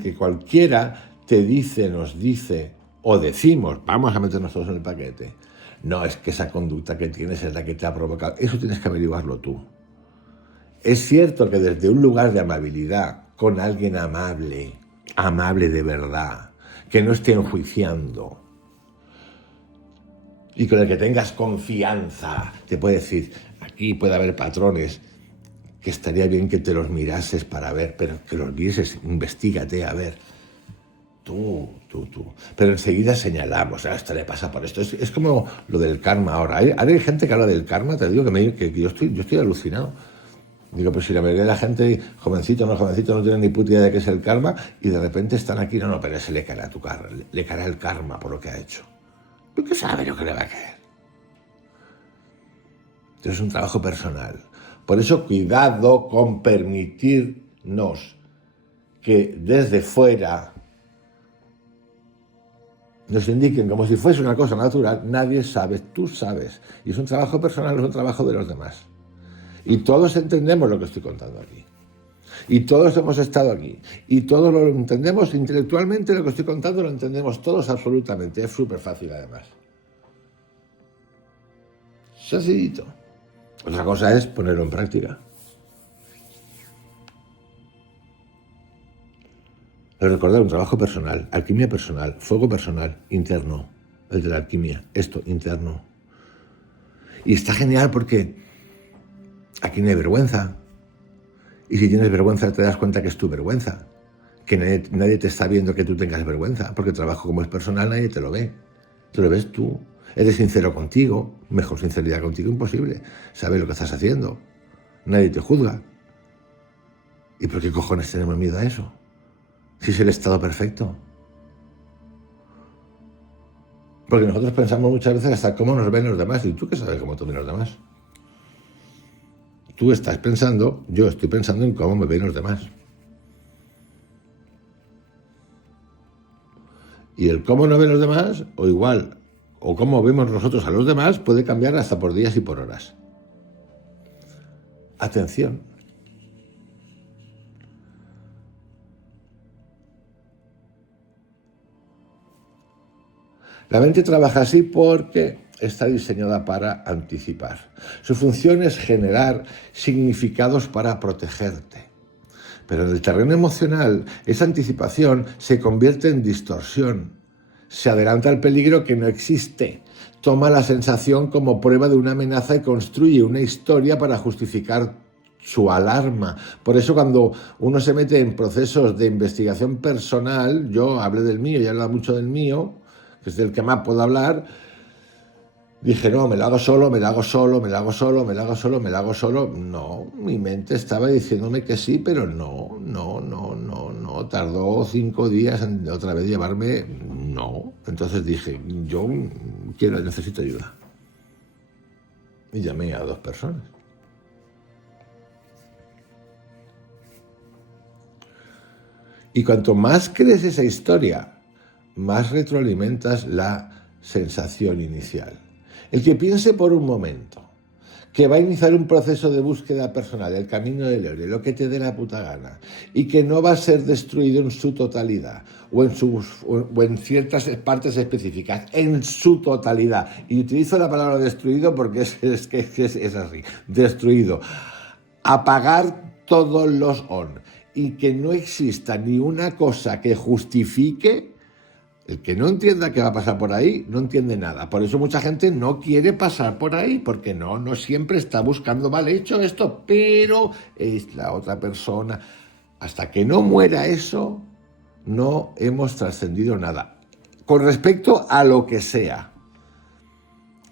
que cualquiera te dice, nos dice, o decimos, vamos a meternos todos en el paquete. No, es que esa conducta que tienes es la que te ha provocado. Eso tienes que averiguarlo tú. Es cierto que desde un lugar de amabilidad, con alguien amable, amable de verdad, que no esté enjuiciando y con el que tengas confianza, te puede decir, aquí puede haber patrones que estaría bien que te los mirases para ver, pero que los vieses, investígate, a ver. Tú. Pero enseguida señalamos, esto le pasa por esto. Es como lo del karma ahora. Hay gente que habla del karma, te digo que yo estoy alucinado. Digo, pues si la mayoría de la gente, jovencito, no tiene ni puta idea de qué es el karma, y de repente están aquí, no, pero ese le caerá a tu cara, le caerá el karma por lo que ha hecho. ¿Tú qué sabes lo que le va a caer? Entonces es un trabajo personal. Por eso cuidado con permitirnos que desde fuera nos indiquen como si fuese una cosa natural. Nadie sabe, tú sabes. Y es un trabajo personal, es un trabajo de los demás. Y todos entendemos lo que estoy contando aquí. Y todos hemos estado aquí. Y todos lo entendemos intelectualmente, lo que estoy contando lo entendemos todos absolutamente. Es súper fácil además. Sencillito. Otra cosa es ponerlo en práctica. Pero recordar un trabajo personal, alquimia personal, fuego personal, interno. El de la alquimia, esto, interno. Y está genial porque aquí no hay vergüenza. Y si tienes vergüenza te das cuenta que es tu vergüenza. Que nadie te está viendo que tú tengas vergüenza. Porque el trabajo como es personal nadie te lo ve. Te lo ves tú. Eres sincero contigo. Mejor sinceridad contigo imposible. Sabes lo que estás haciendo. Nadie te juzga. ¿Y por qué cojones tenemos miedo a eso? Si es el estado perfecto. Porque nosotros pensamos muchas veces hasta cómo nos ven los demás. ¿Y tú qué sabes cómo te ven los demás? Tú estás pensando, yo estoy pensando en cómo me ven los demás. Y el cómo nos ven los demás, o igual, o cómo vemos nosotros a los demás, puede cambiar hasta por días y por horas. Atención. La mente trabaja así porque está diseñada para anticipar. Su función es generar significados para protegerte. Pero en el terreno emocional, esa anticipación se convierte en distorsión. Se adelanta al peligro que no existe. Toma la sensación como prueba de una amenaza y construye una historia para justificar su alarma. Por eso cuando uno se mete en procesos de investigación personal, yo hablé del mío y he hablado mucho del mío, que es del que más puedo hablar, dije, no, me lo hago solo, me lo hago solo, me lo hago solo, me lo hago solo, me lo hago solo. No, mi mente estaba diciéndome que sí, pero no. Tardó 5 días en otra vez llevarme, no. Entonces dije, yo necesito ayuda. Y llamé a 2 personas. Y cuanto más crees esa historia, más retroalimentas la sensación inicial. El que piense por un momento que va a iniciar un proceso de búsqueda personal, el camino del héroe, lo que te dé la puta gana, y que no va a ser destruido en su totalidad, o en ciertas partes específicas, en su totalidad. Y utilizo la palabra destruido porque es así, destruido. Apagar todos los on, y que no exista ni una cosa que justifique. El que no entienda qué va a pasar por ahí, no entiende nada. Por eso mucha gente no quiere pasar por ahí, porque no siempre está buscando, vale, he hecho esto, pero es la otra persona. Hasta que no muera eso, no hemos trascendido nada. Con respecto a lo que sea.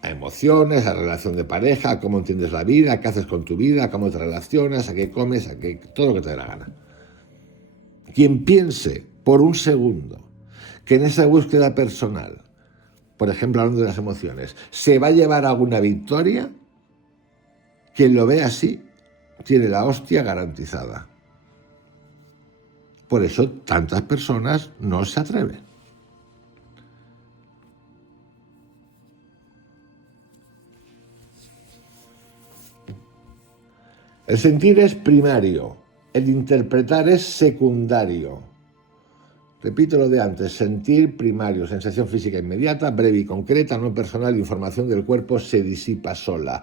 A emociones, a relación de pareja, a cómo entiendes la vida, a qué haces con tu vida, a cómo te relacionas, a qué comes, todo lo que te dé la gana. Quien piense por un segundo que en esa búsqueda personal, por ejemplo, hablando de las emociones, se va a llevar a una victoria, quien lo ve así tiene la hostia garantizada. Por eso tantas personas no se atreven. El sentir es primario, el interpretar es secundario. Repito lo de antes, sentir primario, sensación física inmediata, breve y concreta, no personal, información del cuerpo se disipa sola.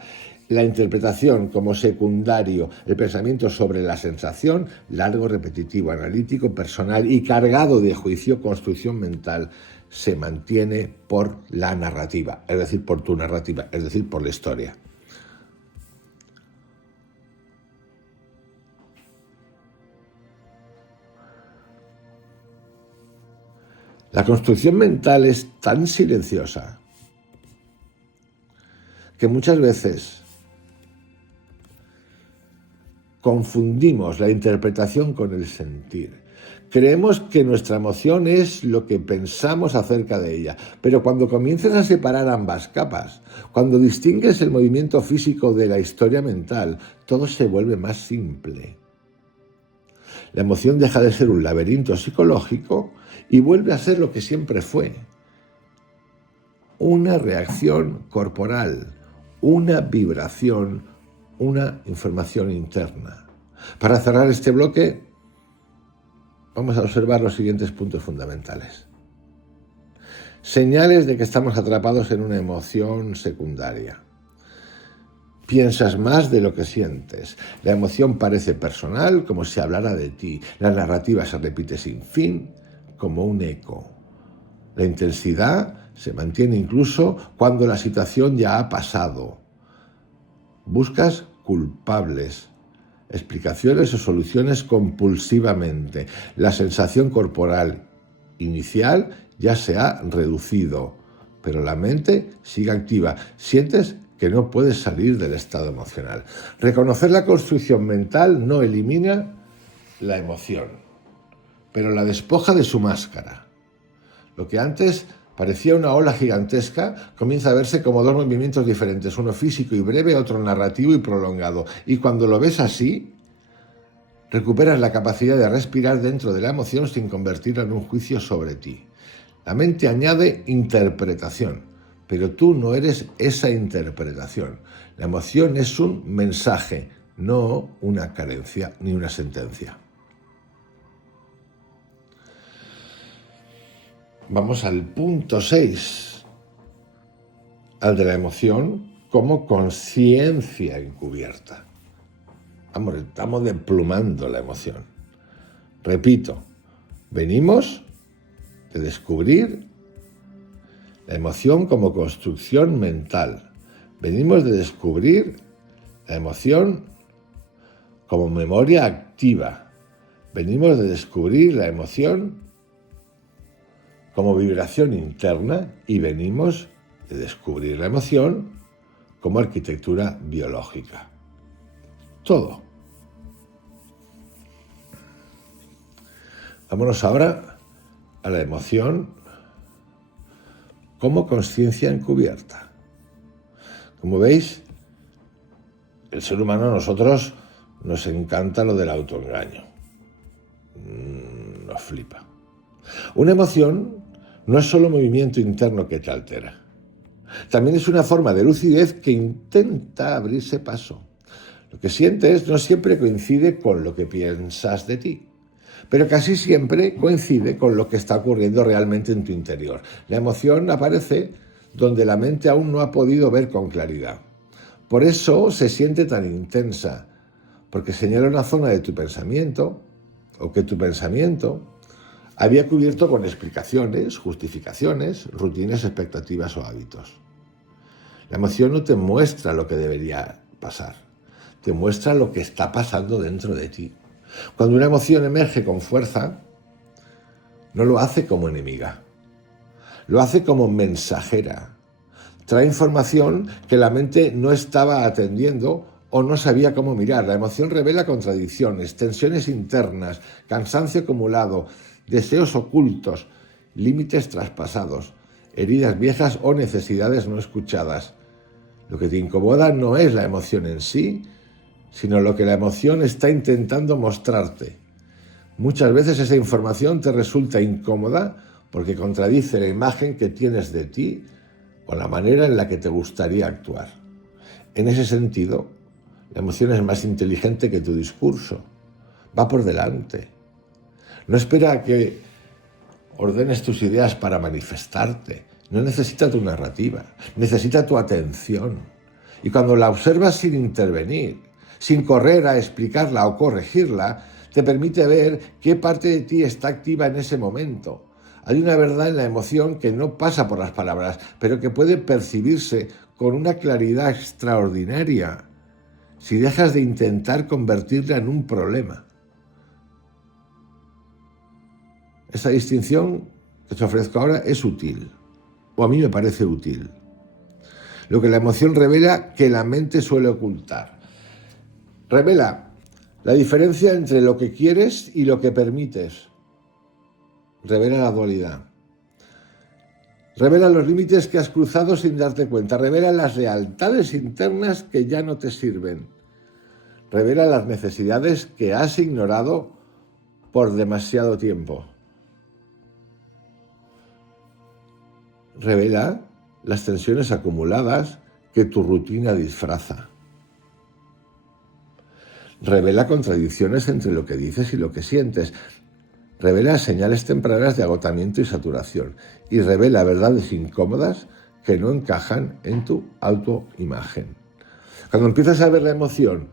La interpretación como secundario, el pensamiento sobre la sensación, largo, repetitivo, analítico, personal y cargado de juicio, construcción mental, se mantiene por la narrativa, es decir, por tu narrativa, es decir, por la historia. La construcción mental es tan silenciosa que muchas veces confundimos la interpretación con el sentir. Creemos que nuestra emoción es lo que pensamos acerca de ella, pero cuando comienzas a separar ambas capas, cuando distingues el movimiento físico de la historia mental, todo se vuelve más simple. La emoción deja de ser un laberinto psicológico y vuelve a ser lo que siempre fue. Una reacción corporal, una vibración, una información interna. Para cerrar este bloque, vamos a observar los siguientes puntos fundamentales. Señales de que estamos atrapados en una emoción secundaria. Piensas más de lo que sientes. La emoción parece personal, como si hablara de ti. La narrativa se repite sin fin, como un eco. La intensidad se mantiene incluso cuando la situación ya ha pasado. Buscas culpables, explicaciones o soluciones compulsivamente. La sensación corporal inicial ya se ha reducido, pero la mente sigue activa. Sientes que no puedes salir del estado emocional. Reconocer la construcción mental no elimina la emoción, pero la despoja de su máscara. Lo que antes parecía una ola gigantesca comienza a verse como 2 movimientos diferentes, uno físico y breve, otro narrativo y prolongado. Y cuando lo ves así, recuperas la capacidad de respirar dentro de la emoción sin convertirla en un juicio sobre ti. La mente añade interpretación, pero tú no eres esa interpretación. La emoción es un mensaje, no una carencia ni una sentencia. Vamos al punto 6. al de la emoción como conciencia encubierta. Vamos, estamos desplumando la emoción. Repito, venimos de descubrir la emoción como construcción mental. Venimos de descubrir la emoción como memoria activa. Venimos de descubrir la emoción como vibración interna y venimos de descubrir la emoción como arquitectura biológica. Todo. Vámonos ahora a la emoción como conciencia encubierta. Como veis, el ser humano, a nosotros nos encanta lo del autoengaño. Nos flipa. Una emoción no es solo movimiento interno que te altera. También es una forma de lucidez que intenta abrirse paso. Lo que sientes no siempre coincide con lo que piensas de ti, pero casi siempre coincide con lo que está ocurriendo realmente en tu interior. La emoción aparece donde la mente aún no ha podido ver con claridad. Por eso se siente tan intensa, porque señala una zona de tu pensamiento, o que tu pensamiento había cubierto con explicaciones, justificaciones, rutinas, expectativas o hábitos. La emoción no te muestra lo que debería pasar, te muestra lo que está pasando dentro de ti. Cuando una emoción emerge con fuerza, no lo hace como enemiga, lo hace como mensajera. Trae información que la mente no estaba atendiendo o no sabía cómo mirar. La emoción revela contradicciones, tensiones internas, cansancio acumulado, deseos ocultos, límites traspasados, heridas viejas o necesidades no escuchadas. Lo que te incomoda no es la emoción en sí, sino lo que la emoción está intentando mostrarte. Muchas veces esa información te resulta incómoda porque contradice la imagen que tienes de ti o la manera en la que te gustaría actuar. En ese sentido, la emoción es más inteligente que tu discurso. Va por delante. No espera a que ordenes tus ideas para manifestarte. No necesita tu narrativa, necesita tu atención. Y cuando la observas sin intervenir, sin correr a explicarla o corregirla, te permite ver qué parte de ti está activa en ese momento. Hay una verdad en la emoción que no pasa por las palabras, pero que puede percibirse con una claridad extraordinaria si dejas de intentar convertirla en un problema. Esta distinción que te ofrezco ahora es útil, o a mí me parece útil. Lo que la emoción revela que la mente suele ocultar. Revela la diferencia entre lo que quieres y lo que permites. Revela la dualidad. Revela los límites que has cruzado sin darte cuenta. Revela las lealtades internas que ya no te sirven. Revela las necesidades que has ignorado por demasiado tiempo. Revela las tensiones acumuladas que tu rutina disfraza. Revela contradicciones entre lo que dices y lo que sientes. Revela señales tempranas de agotamiento y saturación. Y revela verdades incómodas que no encajan en tu autoimagen. Cuando empiezas a ver la emoción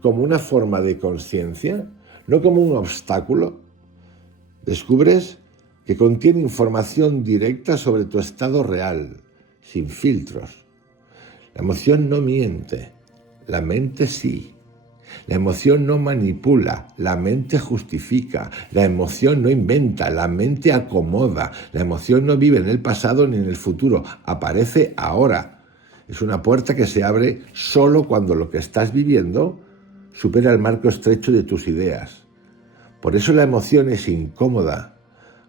como una forma de conciencia, no como un obstáculo, descubres que contiene información directa sobre tu estado real, sin filtros. La emoción no miente, la mente sí. La emoción no manipula, la mente justifica. La emoción no inventa, la mente acomoda. La emoción no vive en el pasado ni en el futuro, aparece ahora. Es una puerta que se abre solo cuando lo que estás viviendo supera el marco estrecho de tus ideas. Por eso la emoción es incómoda,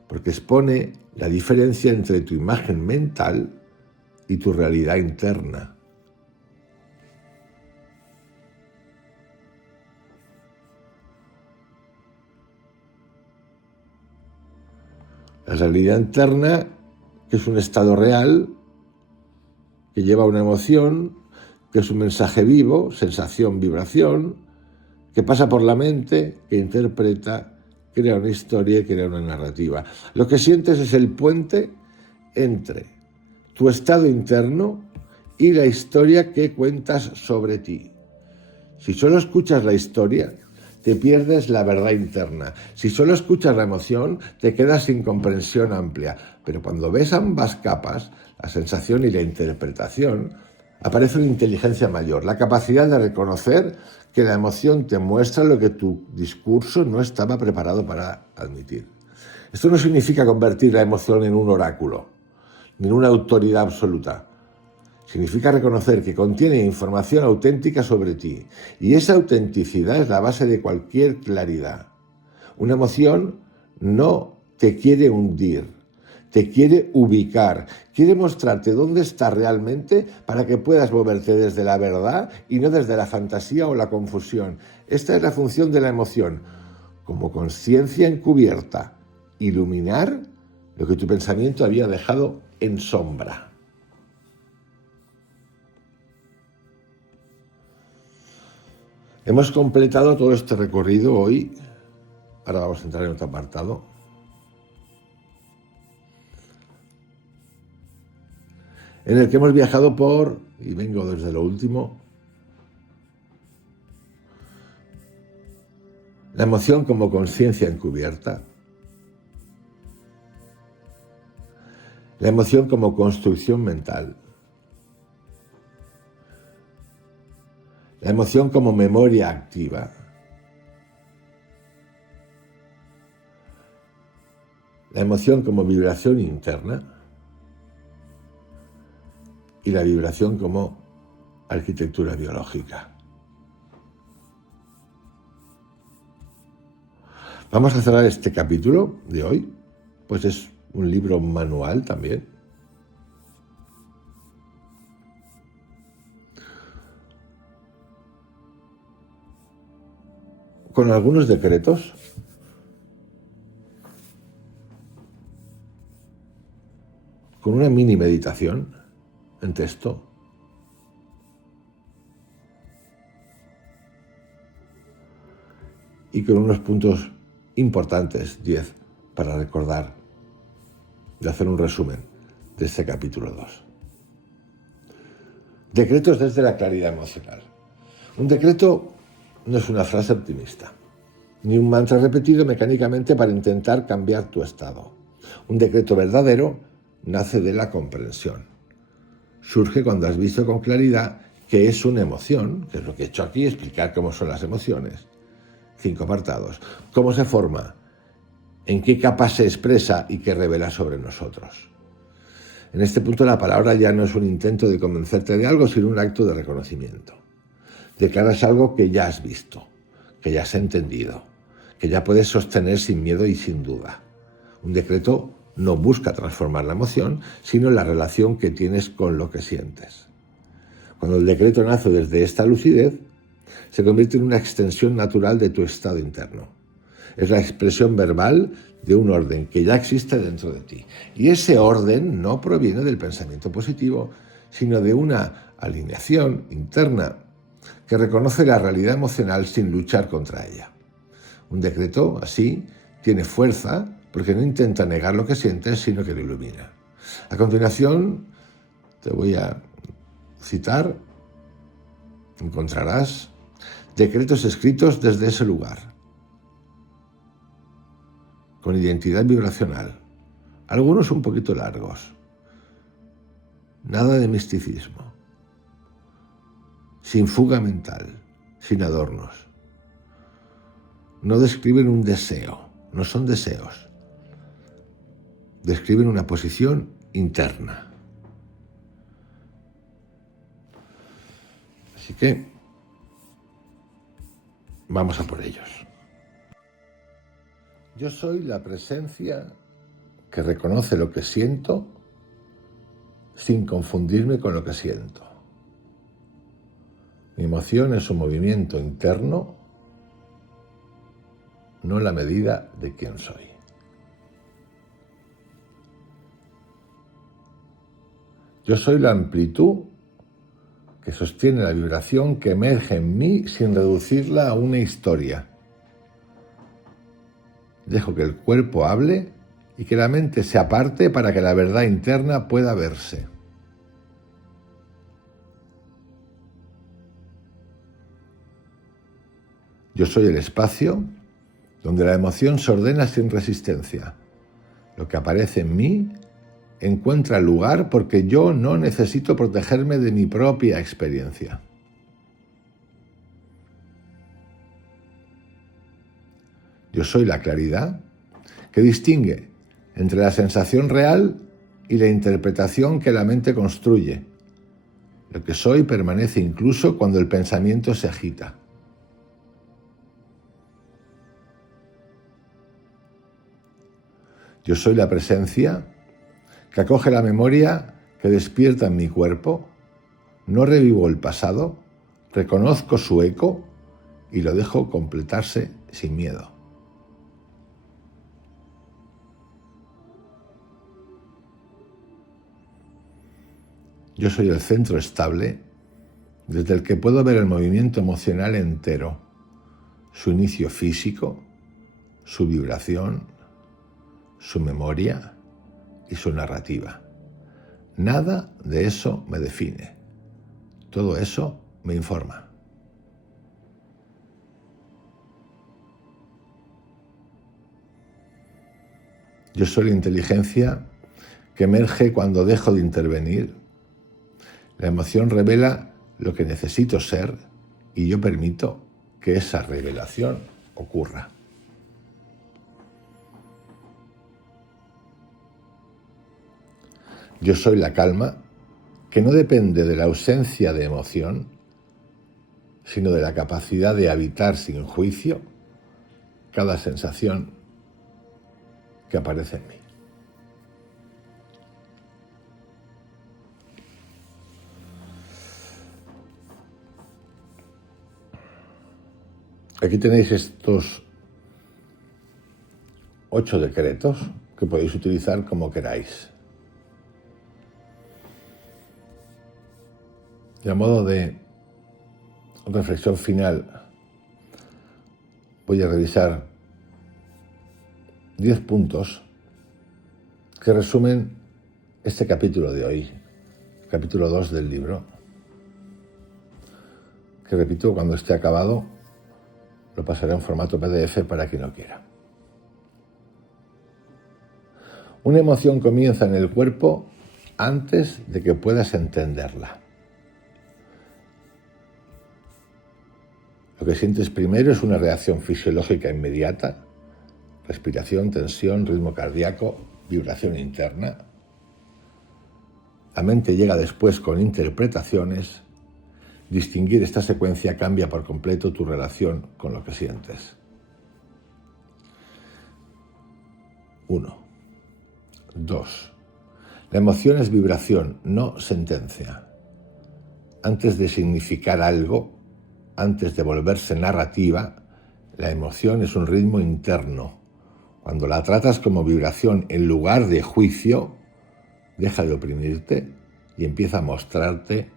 porque expone la diferencia entre tu imagen mental y tu realidad interna. La realidad interna, que es un estado real, que lleva una emoción, que es un mensaje vivo, sensación, vibración, que pasa por la mente, que interpreta, crea una historia y crea una narrativa. Lo que sientes es el puente entre tu estado interno y la historia que cuentas sobre ti. Si solo escuchas la historia, te pierdes la verdad interna. Si solo escuchas la emoción, te quedas sin comprensión amplia. Pero cuando ves ambas capas, la sensación y la interpretación, aparece una inteligencia mayor, la capacidad de reconocer que la emoción te muestra lo que tu discurso no estaba preparado para admitir. Esto no significa convertir la emoción en un oráculo, ni en una autoridad absoluta. Significa reconocer que contiene información auténtica sobre ti, y esa autenticidad es la base de cualquier claridad. Una emoción no te quiere hundir, te quiere ubicar, quiere mostrarte dónde estás realmente para que puedas moverte desde la verdad y no desde la fantasía o la confusión. Esta es la función de la emoción, como conciencia encubierta, iluminar lo que tu pensamiento había dejado en sombra. Hemos completado todo este recorrido hoy. Ahora vamos a entrar en otro apartado. En el que hemos viajado y vengo desde lo último, la emoción como conciencia encubierta, la emoción como construcción mental, la emoción como memoria activa, la emoción como vibración interna y la vibración como arquitectura biológica. Vamos a cerrar este capítulo de hoy, pues es un libro manual también. Con algunos decretos con una mini meditación en texto y con unos puntos importantes, 10, para recordar y hacer un resumen de este capítulo 2. Decretos desde la claridad emocional. Un decreto no es una frase optimista, ni un mantra repetido mecánicamente para intentar cambiar tu estado. Un decreto verdadero nace de la comprensión. Surge cuando has visto con claridad qué es una emoción, que es lo que he hecho aquí, explicar cómo son las emociones. 5 apartados. Cómo se forma, en qué capa se expresa y qué revela sobre nosotros. En este punto la palabra ya no es un intento de convencerte de algo, sino un acto de reconocimiento. Declaras algo que ya has visto, que ya has entendido, que ya puedes sostener sin miedo y sin duda. Un decreto no busca transformar la emoción, sino la relación que tienes con lo que sientes. Cuando el decreto nace desde esta lucidez, se convierte en una extensión natural de tu estado interno. Es la expresión verbal de un orden que ya existe dentro de ti. Y ese orden no proviene del pensamiento positivo, sino de una alineación interna que reconoce la realidad emocional sin luchar contra ella. Un decreto, así, tiene fuerza porque no intenta negar lo que sientes, sino que lo ilumina. A continuación, te voy a citar, encontrarás decretos escritos desde ese lugar, con identidad vibracional, algunos un poquito largos, nada de misticismo, sin fuga mental, sin adornos. No describen un deseo, no son deseos, describen una posición interna. Así que vamos a por ellos. Yo soy la presencia que reconoce lo que siento sin confundirme con lo que siento. Mi emoción es un movimiento interno, no la medida de quién soy. Yo soy la amplitud que sostiene la vibración que emerge en mí sin reducirla a una historia. Dejo que el cuerpo hable y que la mente se aparte para que la verdad interna pueda verse. Yo soy el espacio donde la emoción se ordena sin resistencia. Lo que aparece en mí encuentra lugar porque yo no necesito protegerme de mi propia experiencia. Yo soy la claridad que distingue entre la sensación real y la interpretación que la mente construye. Lo que soy permanece incluso cuando el pensamiento se agita. Yo soy la presencia que acoge la memoria que despierta en mi cuerpo. No revivo el pasado, reconozco su eco y lo dejo completarse sin miedo. Yo soy el centro estable desde el que puedo ver el movimiento emocional entero, su inicio físico, su vibración, su memoria y su narrativa. Nada de eso me define. Todo eso me informa. Yo soy la inteligencia que emerge cuando dejo de intervenir. La emoción revela lo que necesito ser y yo permito que esa revelación ocurra. Yo soy la calma que no depende de la ausencia de emoción, sino de la capacidad de habitar sin juicio cada sensación que aparece en mí. Aquí tenéis estos 8 decretos que podéis utilizar como queráis. Y a modo de reflexión final, voy a revisar 10 puntos que resumen este capítulo de hoy, capítulo 2 del libro, que repito, cuando esté acabado, lo pasaré en formato PDF para quien lo quiera. Una emoción comienza en el cuerpo antes de que puedas entenderla. Lo que sientes primero es una reacción fisiológica inmediata, respiración, tensión, ritmo cardíaco, vibración interna. La mente llega después con interpretaciones. Distinguir esta secuencia cambia por completo tu relación con lo que sientes. 1. 2. La emoción es vibración, no sentencia. Antes de significar algo, antes de volverse narrativa, la emoción es un ritmo interno. Cuando la tratas como vibración en lugar de juicio, deja de oprimirte y empieza a mostrarte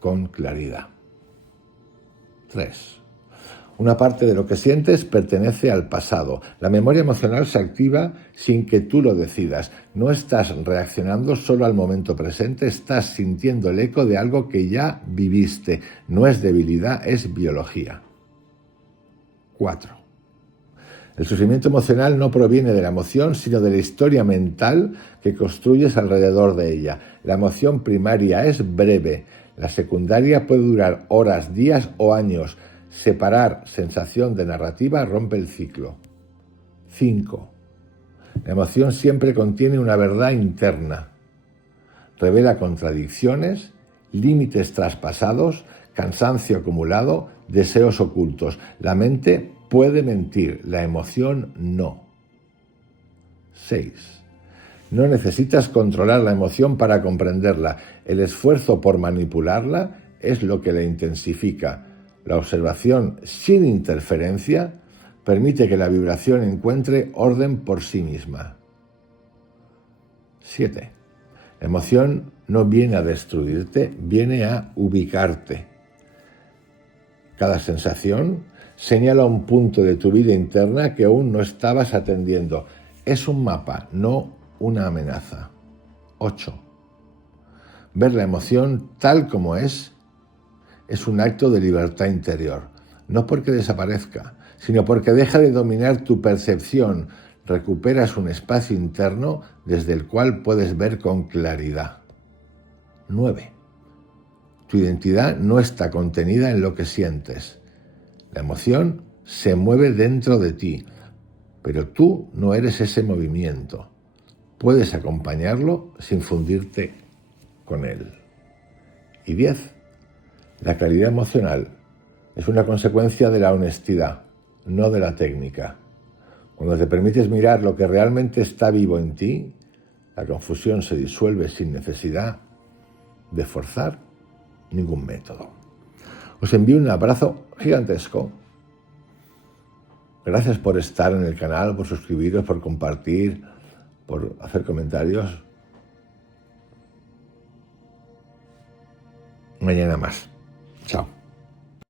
con claridad. 3. Una parte de lo que sientes pertenece al pasado. La memoria emocional se activa sin que tú lo decidas. No estás reaccionando solo al momento presente, estás sintiendo el eco de algo que ya viviste. No es debilidad, es biología. 4. El sufrimiento emocional no proviene de la emoción, sino de la historia mental que construyes alrededor de ella. La emoción primaria es breve. La secundaria puede durar horas, días o años. Separar sensación de narrativa rompe el ciclo. 5. La emoción siempre contiene una verdad interna. Revela contradicciones, límites traspasados, cansancio acumulado, deseos ocultos. La mente puede mentir, la emoción no. 6. No necesitas controlar la emoción para comprenderla. El esfuerzo por manipularla es lo que la intensifica. La observación sin interferencia permite que la vibración encuentre orden por sí misma. 7. La emoción no viene a destruirte, viene a ubicarte. Cada sensación señala un punto de tu vida interna que aún no estabas atendiendo. Es un mapa, no una amenaza. 8. Ver la emoción tal como es un acto de libertad interior. no porque desaparezca, sino porque deja de dominar tu percepción. Recuperas un espacio interno desde el cual puedes ver con claridad. 9. Tu identidad no está contenida en lo que sientes. La emoción se mueve dentro de ti, pero tú no eres ese movimiento. Puedes acompañarlo sin fundirte con él. Y 10. La claridad emocional es una consecuencia de la honestidad, no de la técnica. Cuando te permites mirar lo que realmente está vivo en ti, la confusión se disuelve sin necesidad de forzar ningún método. Os envío un abrazo gigantesco. Gracias por estar en el canal, por suscribiros, por compartir, por hacer comentarios. Mañana más. Chao.